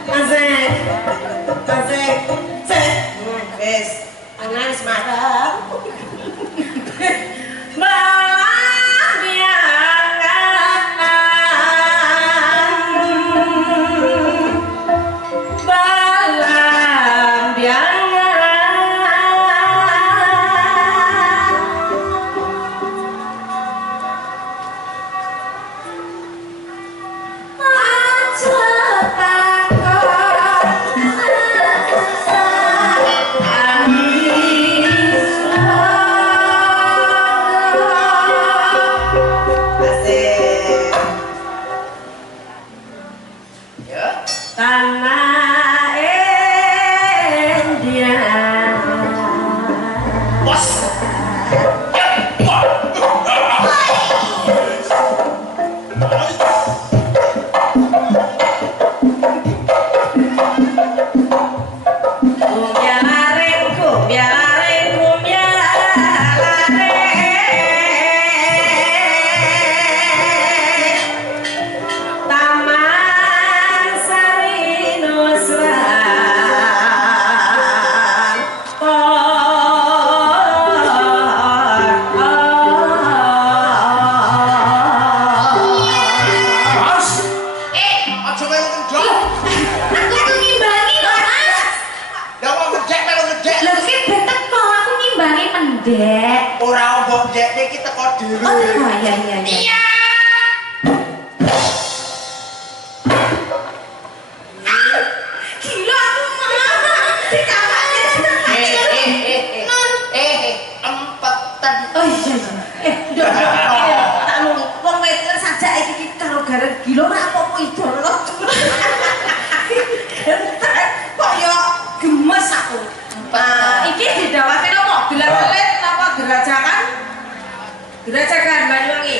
Azek. Wes, angan semarang. Tanah India. Bos. Taman Sari Dek. Ora ombok dek iki teko dhewe. Oh iya. Iya. Gila aku mah. Dikawake. Empetan. Oh iya. Nduk. Tak nunggu wong wedok sajak iki karo gareng gila ora apa-apa idol lho. Kok yo gemes aku. Iki didawake nopo? Gelar-gelar napa gerajakan? Gerajakan Banyuwangi.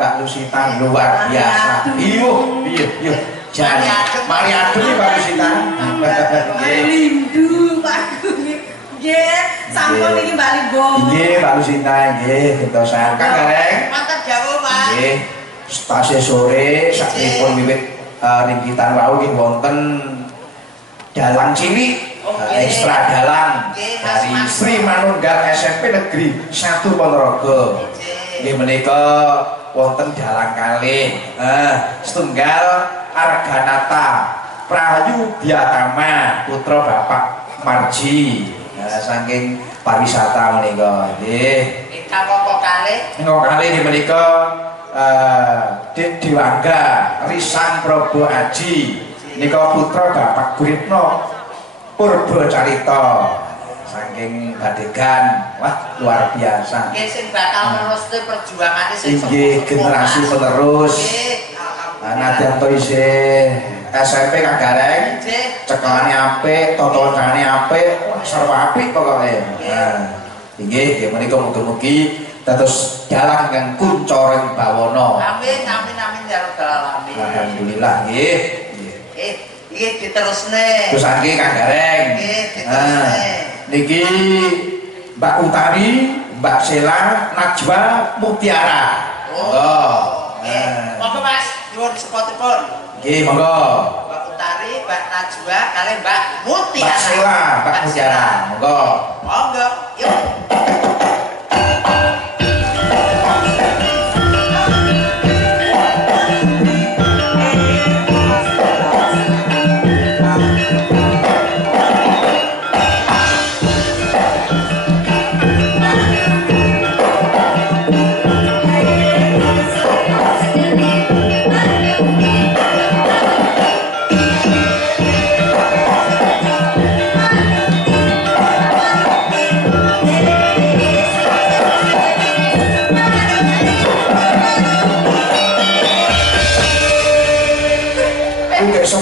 Mbak Lusita luar biasa. Iya. Jangan mari adem nih Mbak Lusita. Lindu Pak Agung. Nggih, sampun iki Mbak Limbo. Nggih, Mbak Lusita nggih, gentosan Kang Gareng. Mantap jauh, Pak. Nggih. Stase sore sakipun wiwit ringkitan wau nggih wonten dalang cilik. Ekstra dalang dari Sri Manunggal SMP Negeri 1 Ponorogo. Nggih menika wonten dalang kalih setunggal Arganata Prayu Biatama putra Bapak Marji saking pariwisata menika nggih. Ingkang kok kalih Nggih menika Dewangga Risan Probo Aji nika putra Bapak Guritno Purba Carita saking Badegan. Wah luar biasa. Nggih sing bakal nerusne perjuangane sing nggih generasi penerus. Nadyanto isih SMP Kang Gareng. Cekelane apik, tata-carane apik, sarwa apik pokoke. Nah, nggih menika mugi-mugi dados dalang kang kuncoreng bawana. Amin ya rabbal alamin. Alhamdulillah nggih. Iki diterusne. Terus nggih Kang Gareng. Nggih diterusne. Niki Mbak Utari, Mbak Sela, Najwa, Mutiara. Monggo Mas, nyuwun spotipun. Nggih, monggo. Mbak Utari, Mbak Najwa, kalian Mbak Mutiara. Mbak Sela, Mbak Mutiara. Monggo. Monggo, yuk.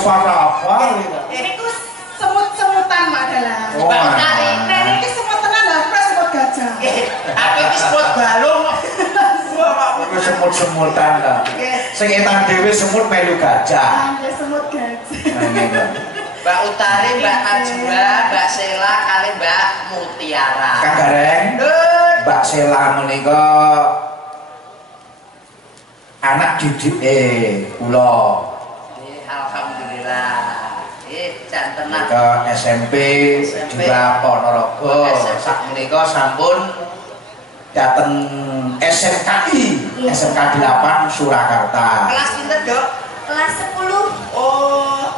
Apa? Niku semut-semutan Mbak Dalang. Mbak Utari, Niki semut tenan lho, pres semut gajah. aku iki semut balung. Iku semut-semutan ta. Sing etan dhewe semut melu gajah. Nggih semut gajah. Mbak Utari, Mbak Najwa, Mbak Sela, kalian Mbak Mutiara. Kang Gareng, Mbak Sela menika anak didik kula. Alhamdulillah. Jantenan. Ke SMP 2 Ponorogo. Sak menika sampun dateng SMKI, SMK 8 Surakarta. Kelas pinten, Dok? Kelas 10. Oh,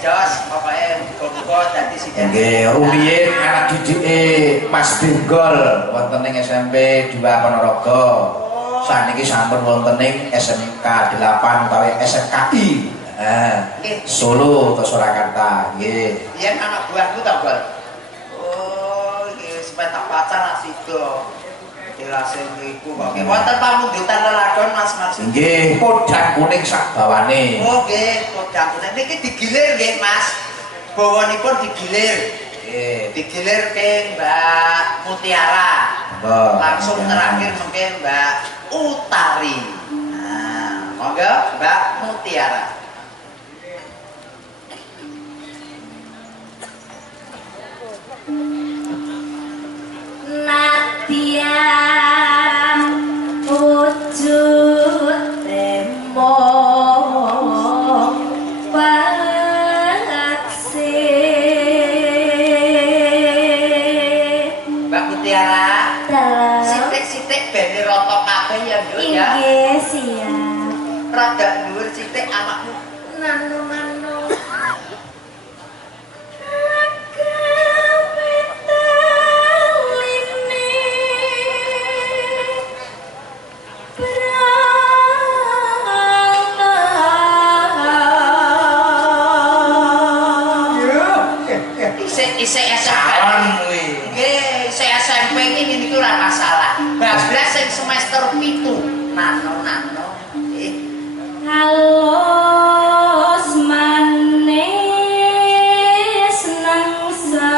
jos, pokoke muga-muga dadi sing. Nggih, rumiyin anak didik Mas Benggol wonten ing SMP 2 Ponorogo. Saniki sampun wonten ing SMK 8 utawi SMKI. Solo atau Surakarta, nggih. Yen anak buahku ta, Bol? Oh, nggih sampe tak pacar nak sida. Jelasin niku kok. Wonten pamunggitan lelagon Mas. Nggih, podang kuning sak bawane. Oh, nggih, podang kuning niki digilir nggih, Mas. Bawanipun digilir. Nggih, digilir ke Mbak Mutiara. Langsung terakhir mungkin Mbak Utari. Nah, monggo Mbak Mutiara. Nadia wujud tembok paksi. Mbak Mutiara, sitik-sitik bene roto kabeh ya, Nduk ya. Nggih, siap. Rada dhuwur sitik anakmu. Nanu-nanu. semester 7 nano Halus manis nangsam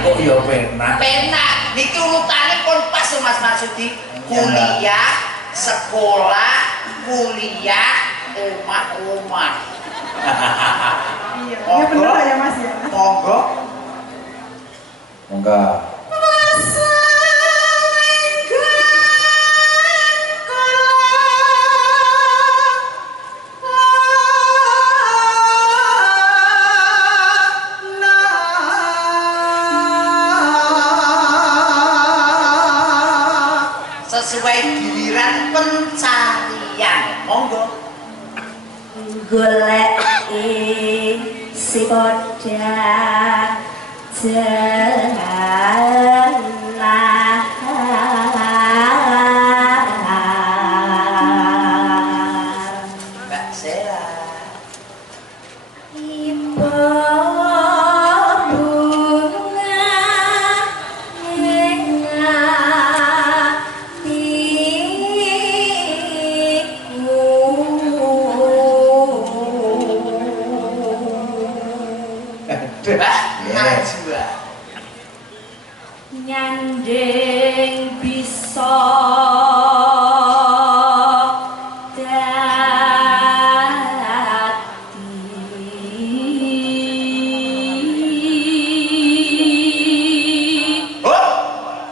kok ya penak. penak niki urutane pun pas Mas Marsudi kuliah sekolah kuliah omah Iya, ya bener ya Mas ya. monggo Monggo. sesuai giliran pencarian monggo golek si bodah Mbak Sela Mbak Najwa nyanding bisa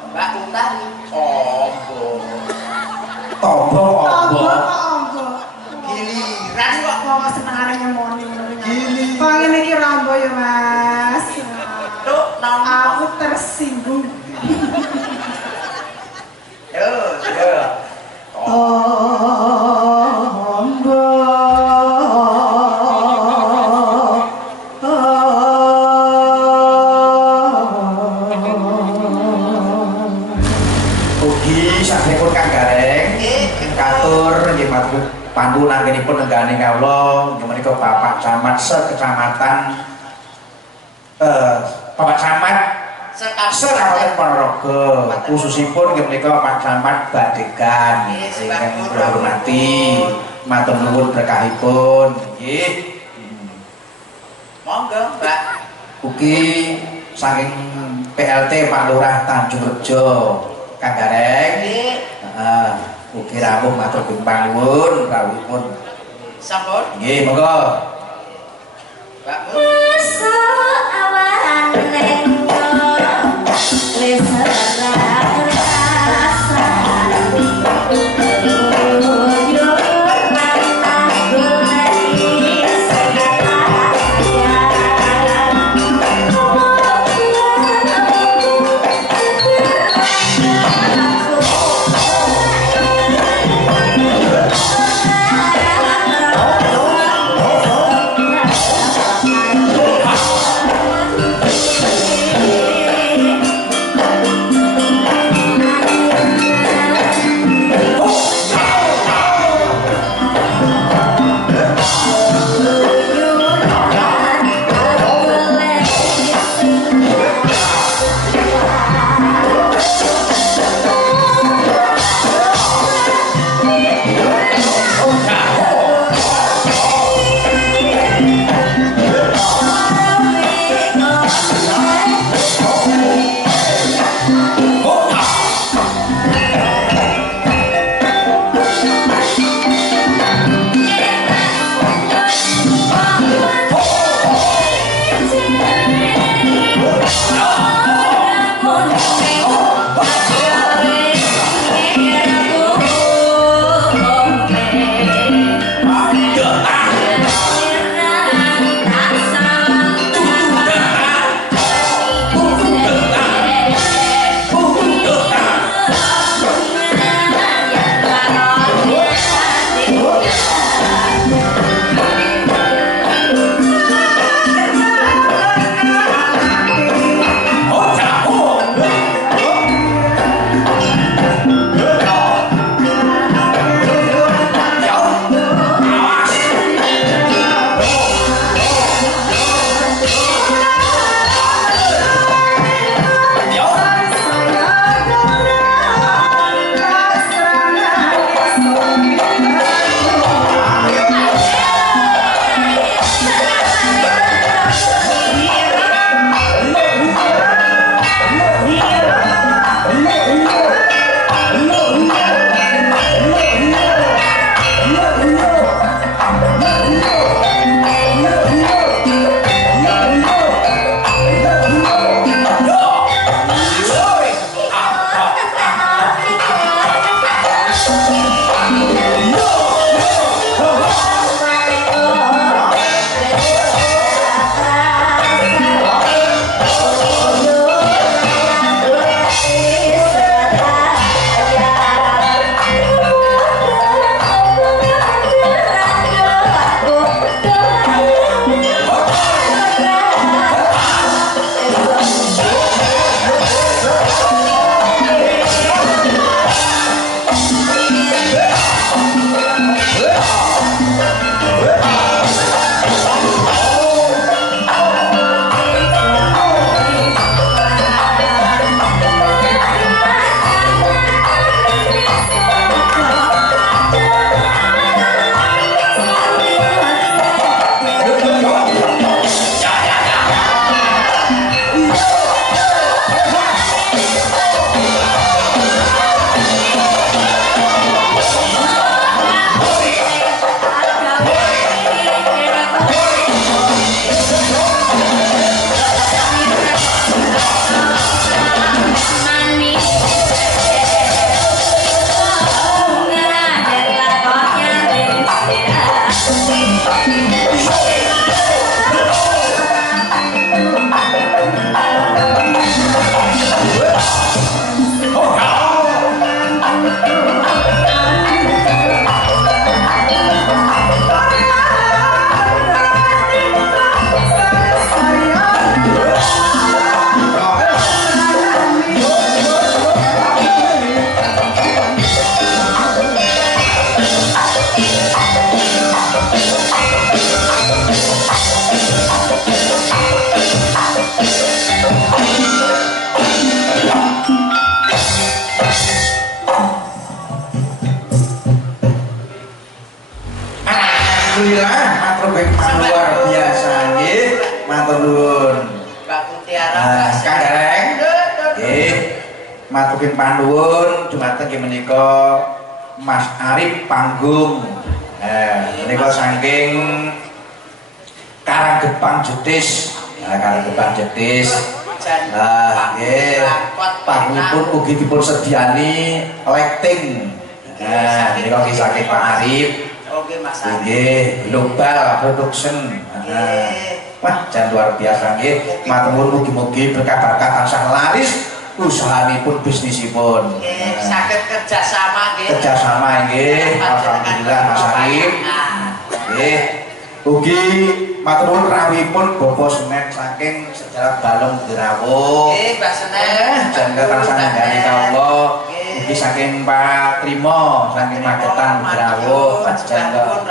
Mbak Utari ombo Tombo ombo. giliran kok Kok senengane nyemoni ngono. Kok ngene iki rambo ya Mas. Duk, Aku tersinggung. yo Tombo. Ugi sampun Kang Gareng. Katur nggih matur pandu nanggenipun nenggane kawula menika Bapak Camat sekecamatan Bapak Camat Sekabupaten Ponorogo khususipun nggih menika Pak Camat Badegan ingkang kula hormati matur nuwun berkahipun nggih. monggo Mbak Ugi saking PLT Pak Lurah Tanjung Rejo Kang Gareng. Heeh, ugi rawuh matur gumpang nuwun rawuhipun. sampun Nggih, monggo. Mbak Matur panuwun dumateng inggih menika Mas Arif panggung. Menika saking Karanggebang Jetis. Karanggebang Jetis. Nah, nggih. Pangipun ugi dipun sediani lighting. Menika saking Pak Arif. Oke Mas Arif. Nggih, Global Production. Wah, jan luar biasa nggih. Matur nuwun mugi-mugi berkah-berkah tansah laris usahanipun bisnisipun. Nggih, saged kerjasama nggih. Kerjasama nggih. Alhamdulillah Mas Arif. Nggih. Ugi matur nuwun rawuhipun Bapak Senet saking Sejarah Balong Drawuh. Nggih, Mbak Senet. Jangga tansah nggani kawula. Ugi saking Pak Trimo saking Magetan Drawuh. Jangga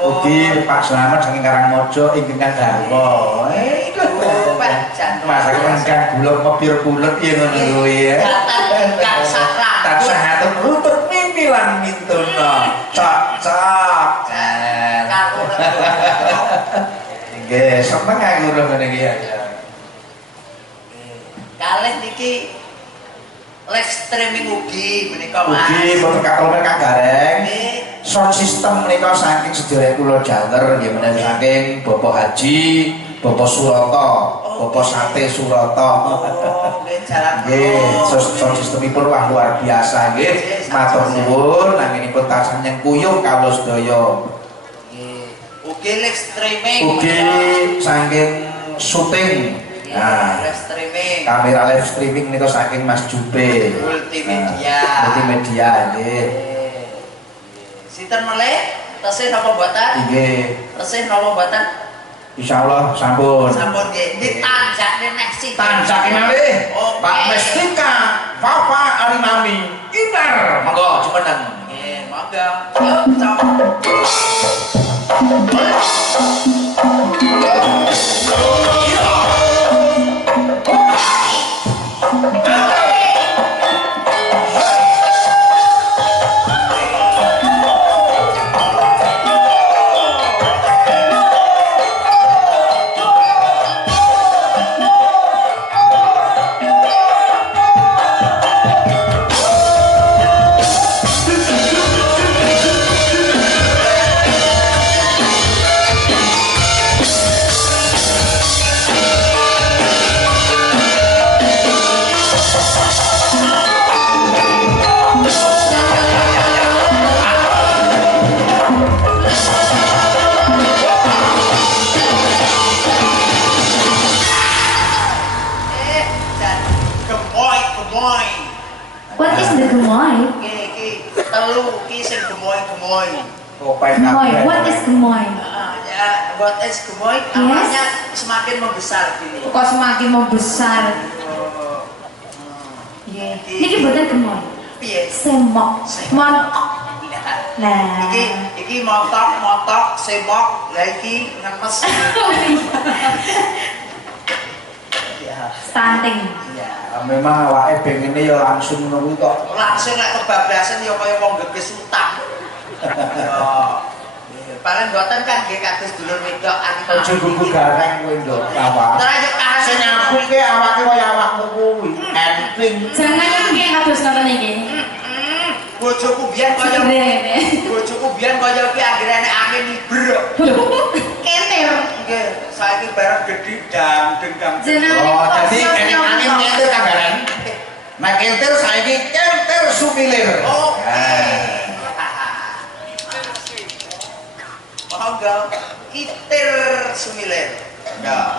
ugi Pak Slamet saking Karangmojo ingkang garwa. Masak engkang gula mepir bulet ya ngono kuwi ya. Engkang sarang. Tansah atur lutut mimpi lan mintuna. Cocok. Nggih, seneng aku lho ngene iki ya. Kalih niki live streaming ugi menika Mas. Ugi mboten katon Kang Gareng. Sound system menika saking sedherek kula Janger nggih menawi saking Bapak Haji, Bapak Surata, Bapak Sate Surata. Nggih, sound systemipun wah luar biasa nggih. Matur nuwun anggenipun tansah nyengkuyung kawula sedaya. Ugi live streaming. Ugi saking syuting. Nah, live streaming. Kamera live streaming niku saking Mas Jube. Multimedia. Multimedia nggih. Sinten meleh? Tesih napa mboten? Nggih. Tesih napa mboten? Insyaallah sampun. Sampun nggih. Ditanjakne nek sing. Tanjake malih. Pak Mestika, Papa Arimami. Inar, monggo jumeneng. Nggih, monggo. Yuk, cok. What is the gemoy? Iki telu iki sing gemoy-gemoy. Gemoy, what is gemoy? Ya, what is gemoy? Namanya semakin membesar gini. Kok semakin membesar? Niki boten gemoy. Piye? Semok, montok. Nah, iki montok, semok, lah iki ngemes. Stunting. Memang awake pengene ya langsung ngono kok. Langsung lek kebablasan ya kaya wong geges utang. Ya. Paling mboten kan nggih kados dulur wedok animal. Aja gugu gareng kowe ndok apa. Ora yo kahas Sing nyambuke awake kaya awakmu kuwi. Enteng. Jangan yang kayak kados ngoten iki. Bojoku biyen kaya bojoku biyen kaya ki anggere angin libur. Kentir. Nggih, saiki bareng gedhi dang. Oh, dadi enek angin kentir kagaran. Nek kentir saiki kentir sumilir. Oke. Monggo itir sumilir. Ya.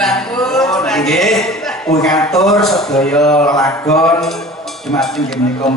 bagus. Nggih, kuwi ngatur sedaya lagon dumateng menika